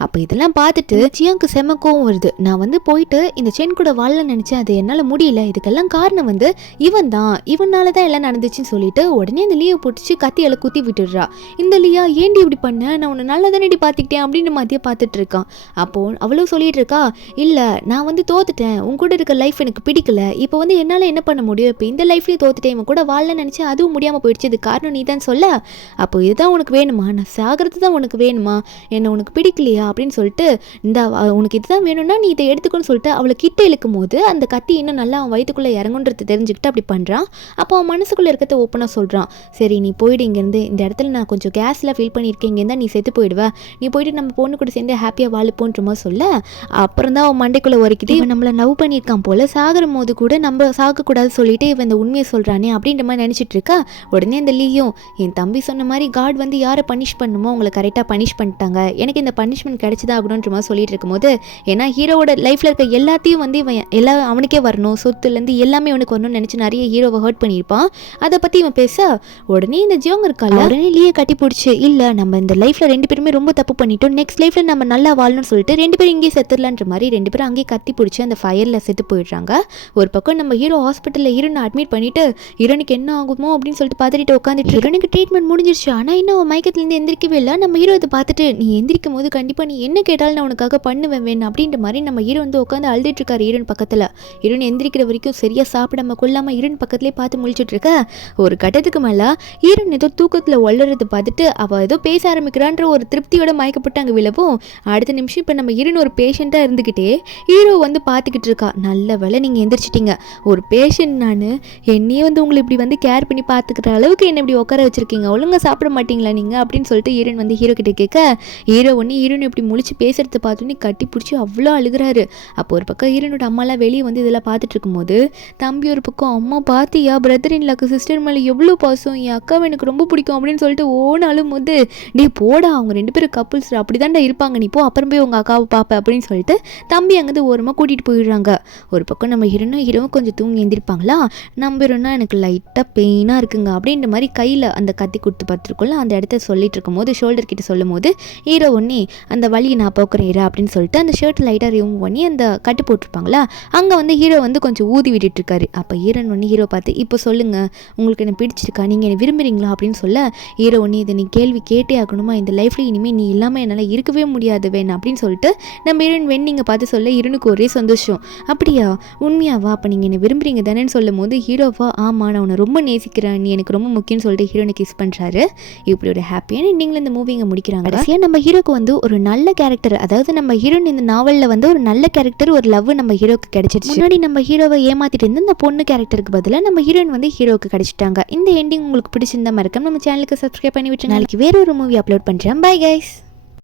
அப்போ இதெல்லாம் பார்த்துட்டு ஜியாங்க்கு செம கோவம் வருது. நான் போயிட்டு இந்த சென் கூட வாழலாம்னு நினச்சேன், அது என்னால் முடியல, இதுக்கெல்லாம் காரணம் இவன் தான், இவனால தான் எல்லாம் நடந்துச்சுன்னு சொல்லிட்டு உடனே அந்த லீவை பிடிச்சி கத்தியால குத்தி விட்டுடுறா. இந்த லீயா ஏண்டி இப்படி பண்ண, நான் உன்னை நல்லா தானே பார்த்துக்கிட்டேன் அப்படின்னு மாதிரியே பார்த்துட்டு இருக்கான். அப்போ அவளும் சொல்லிட்டு இருக்கா, இல்லை நான் தோத்துட்டேன், உன் கூட இருக்க லைஃப் எனக்கு பிடிக்கல, இப்போ என்னால் என்ன பண்ண முடியும், இப்போ இந்த லைஃப்லேயே தோத்துட்டேன், இவன் கூட வாழலாம்னு நினச்சேன் அதுவும் முடியாமல் போயிடுச்சு, இது காரணம் நீ தான் சொல்ல, அப்போ இதுதான் உனக்கு வேணுமா, நான் சாகிறது தான் உனக்கு வேணுமா, என்னை உனக்கு பிடிக்கலையா அப்படின்னு சொல்லிட்டு இந்த உனக்கு இதுதான் வேணும்னா நீ இதை எடுத்துக்கணும்னு சொல்லிட்டு அவளை கிட்ட இழுக்கும் போது அந்த கத்தி இன்னும் நல்லா அவன் வயிற்றுக்குள்ளே இறங்குன்றது தெரிஞ்சுக்கிட்டு அப்படி பண்ணுறான். அப்போ அவன் மனசுக்குள்ளே இருக்கிறத ஓப்பனாக சொல்கிறான், சரி நீ போயிடு இங்கேருந்து, இந்த இடத்துல நான் கொஞ்சம் கேஸ்லாம் ஃபீல் பண்ணியிருக்கேன், இங்கேருந்தா நீ செத்து போயிடுவேன், நீ போயிட்டு நம்ம பொண்ணு கூட சேர்ந்து ஹாப்பியாக வாழுப்போன்ற மாதிரி சொல்ல அப்புறம் தான் அவன் மண்டைக்குள்ளே உரைக்கிட்டு இவன் நம்மளை லவ் பண்ணியிருக்கான் போல், சாகிற போது கூட நம்ம சாகக்கூடாது சொல்லிட்டு இவன் இந்த உண்மையை சொல்கிறானே அப்படின்ற மாதிரி நினச்சிட்டு இருக்கா. உடனே இந்த லீயும் என் தம்பி சொன்ன மாதிரி காட் யாரை பனிஷ் பண்ணுமோ உங்களை கரெக்டாக பனிஷ் பண்ணிட்டாங்க, எனக்கு இந்த பனிஷ்மெண்ட் கிடைச்சதா ஆகணுன்ற மாதிரி சொல்லிட்டு இருக்கும்போது ஏன்னா ஹீரோவோட லைஃப்பில் இருக்க எல்லாத்தையும் இவன் எல்லாம் அவனுக்கே வரணும், சொத்துலேருந்து எல்லாமே அவனுக்கு வரணும்னு நினச்சி நிறைய ஹீரோவை ஹர்ட் பண்ணியிருப்பான். அதை பற்றி இவன் பேச உடனே இந்த ஜியோங் இருக்கால உடனே லீயை கட்டி பிடிச்சி இல்லை நம்ம இந்த லைஃப்பில் ரெண்டு பேருமே ரொம்ப தப்பு பண்ணிட்டோம், நெக்ஸ்ட் லைஃப்பில் நம்ம நல்லா வாழணும்னு சொல்லிட்டு ரெண்டு பேரும் இங்கேயே செத்துடலான்ற மாதிரி ரெண்டு பேரும் அங்கேயே கத்தி பிடிச்சி அந்த ஃபயரில் செத்து போயிடுறாங்க. ஒரு பக்கம் நம்ம ஹீரோ ஹாஸ்பிட்டலில் ஹீரோனை அட்மிட் பண்ணிட்டு ஹீரோனுக்கு என்ன ஆகுமோ அப்படின்னு சொல்லிட்டு பார்த்துட்டு உட்காந்துட்டு ஹீரோனுக்கு ட்ரீட்மெண்ட் முடிஞ்சிருச்சு. ஆனால் இன்னும் அவன் மயக்கத்துலேருந்து எந்திரிக்கவே இல்லை. நம்ம ஹீரோ இதை பார்த்துட்டு நீ எந்திரிக்கும் போது கண்டிப்பாக நீ என்ன கேட்டாலும் நான் உனக்காக பண்ணுவேன் வேணும் அப்படின்ற மாதிரி நம்ம ஹீரோ உட்காந்து அழுதுட்டு இருக்காரு ஹீரோன் பக்கத்தில். ஹீரோன் எந்திரிக்கிற வரைக்கும் சரியாக சாப்பிடாம கொள்ளாமல் ஹீரோன் பக்கத்துலேயே பார்த்து முழிச்சுட்டு இருக்க. ஒரு கட்டத்துக்கு மேலே ஹீரோன் ஏதோ தூக்கத்தில் ஒள்ளறதை பார்த்துட்டு அவள் ஏதோ பேச ஆரம்பிக்கிறான்ற ஒரு திருப்தியோட மயக்கப்பட்டு அங்கே விழவும் அடுத்த நிமிஷம் இப்போ நம்ம ஹீரோன் ஒரு பேஷண்ட்டாக இருந்துக்கிட்டே ஹீரோ பார்த்துக்கிட்டு இருக்கா. நல்ல வேலை நீங்கள் எந்திரிச்சிட்டிங்க, ஒரு பேஷண்ட் நான் என்னையே உங்களை இப்படி கேர் பண்ணி பார்த்துக்கிற அளவுக்கு என்ன இப்படி உட்கார வச்சிருக்கீங்க, ஒழுங்காக சாப்பிட மாட்டீங்களா நீங்கள் அப்படின்னு சொல்லிட்டு ஹீரோன் ஹீரோ கிட்ட கேட்க ஹீரோ ஹீரோன் இப்படி முழிச்சு பேசுறத பார்த்தோன்னே கட்டி பிடிச்சி அவ்வளோ அழுகிறாரு. அப்போ ஒரு பக்கம் ஹீரோனோட அம்மாலாம் வெளியே இதெல்லாம் பார்த்துட்டு இருக்கும்போது தம்பி ஒரு பக்கம் அம்மா பார்த்தியா பிரதர் இன் லாக்கு சிஸ்டர் மேலே எவ்வளோ பாசம், என் அக்காவை எனக்கு ரொம்ப பிடிக்கும் அப்படின்னு சொல்லிட்டு ஓனாலும் டே போடா அவங்க ரெண்டு பேரும் கப்புள்ஸ் அப்படி தாண்டா இருப்பாங்க, நீ போ அப்புறம் போய் உங்கள் அக்காவை பார்ப்பேன் அப்படின்னு சொல்லிட்டு தம்பி அங்கேருந்து ஓரமாக கூட்டிகிட்டு போயிடுறாங்க. ஒரு பக்கம் நம்ம ஹீரோவும் கொஞ்சம் தூங்கி எழுந்திருப்பாங்களா, நம்பிடும்னா எனக்கு லைட்டாக பெயினாக இருக்குங்க அப்படின்ற மாதிரி கையில் அந்த கத்தி கொடுத்து பார்த்துருக்கோம்ல அந்த இடத்த சொல்லிட்டு இருக்கும்போது ஷோல்டர் கிட்ட சொல்லும் போது ஹீரோ அந்த வழியை நான் போக்குறேன் அப்படின்னு சொல்லிட்டு அந்த ஷர்ட் லைட்டாக ரிமூவ் பண்ணி அந்த கட்டு போட்டிருப்பாங்களா அங்கே ஹீரோ கொஞ்சம் ஊதி விட்டுட்டு இருக்காரு. அப்போ ஹீரோ பார்த்து இப்போ சொல்லுங்க உங்களுக்கு என்ன பிடிச்சிருக்கா, நீங்கள் என்ன விரும்புறீங்களா அப்படின்னு சொல்ல ஹீரோ இதை நீ கேள்வி கேட்டே ஆகணுமா, இந்த லைஃப்ல இனிமேல் நீ இல்லாமல் என்னால் இருக்கவே முடியாது வேணும் அப்படின்னு சொல்லிட்டு நம்ம வெண்ணிங்க பார்த்து சொல்ல ஹீரோனுக்கு ஒரே சந்தோஷம். அப்படியா உண்மையாவா, அப்போ நீங்கள் என்ன விரும்புறீங்க தானேன்னு சொல்லும் போது ஹீரோவா ஆமாம் நான் உன்னை ரொம்ப நேசிக்கிறேன், நீ எனக்கு ரொம்ப முக்கியம்னு சொல்லிட்டு ஹீரோனை கிஸ் பண்ணுறாரு. இப்படி ஒரு ஹாப்பியாக சூப்பரான எண்டிங்ல இந்த மூவிங்க முடிக்கிறாங்க. கடைசியா நம்ம ஹீரோக்கு வந்து ஒரு நல்ல கேரக்டர், அதாவது நம்ம ஹீரோயின் இந்த நாவல்ல வந்து ஒரு நல்ல கேரக்டர், ஒரு லவ் நம்ம ஹீரோக்கு கிடைச்சிருச்சு. முன்னாடி நம்ம ஹீரோவை ஏமாத்திட்டு இருந்த இந்த பொண்ணு கேரக்டருக்கு பதிலா நம்ம ஹீரோயின் வந்து ஹீரோக்கு கிடைச்சிட்டாங்க. இந்த எண்டிங் உங்களுக்கு பிடிச்சிருந்தா மறக்காம நம்ம சேனலுக்கு சப்ஸ்கிரைப் பண்ணி விட்டு நாளைக்கு வேற ஒரு மூவி அப்லோட் பண்றேன். Bye guys.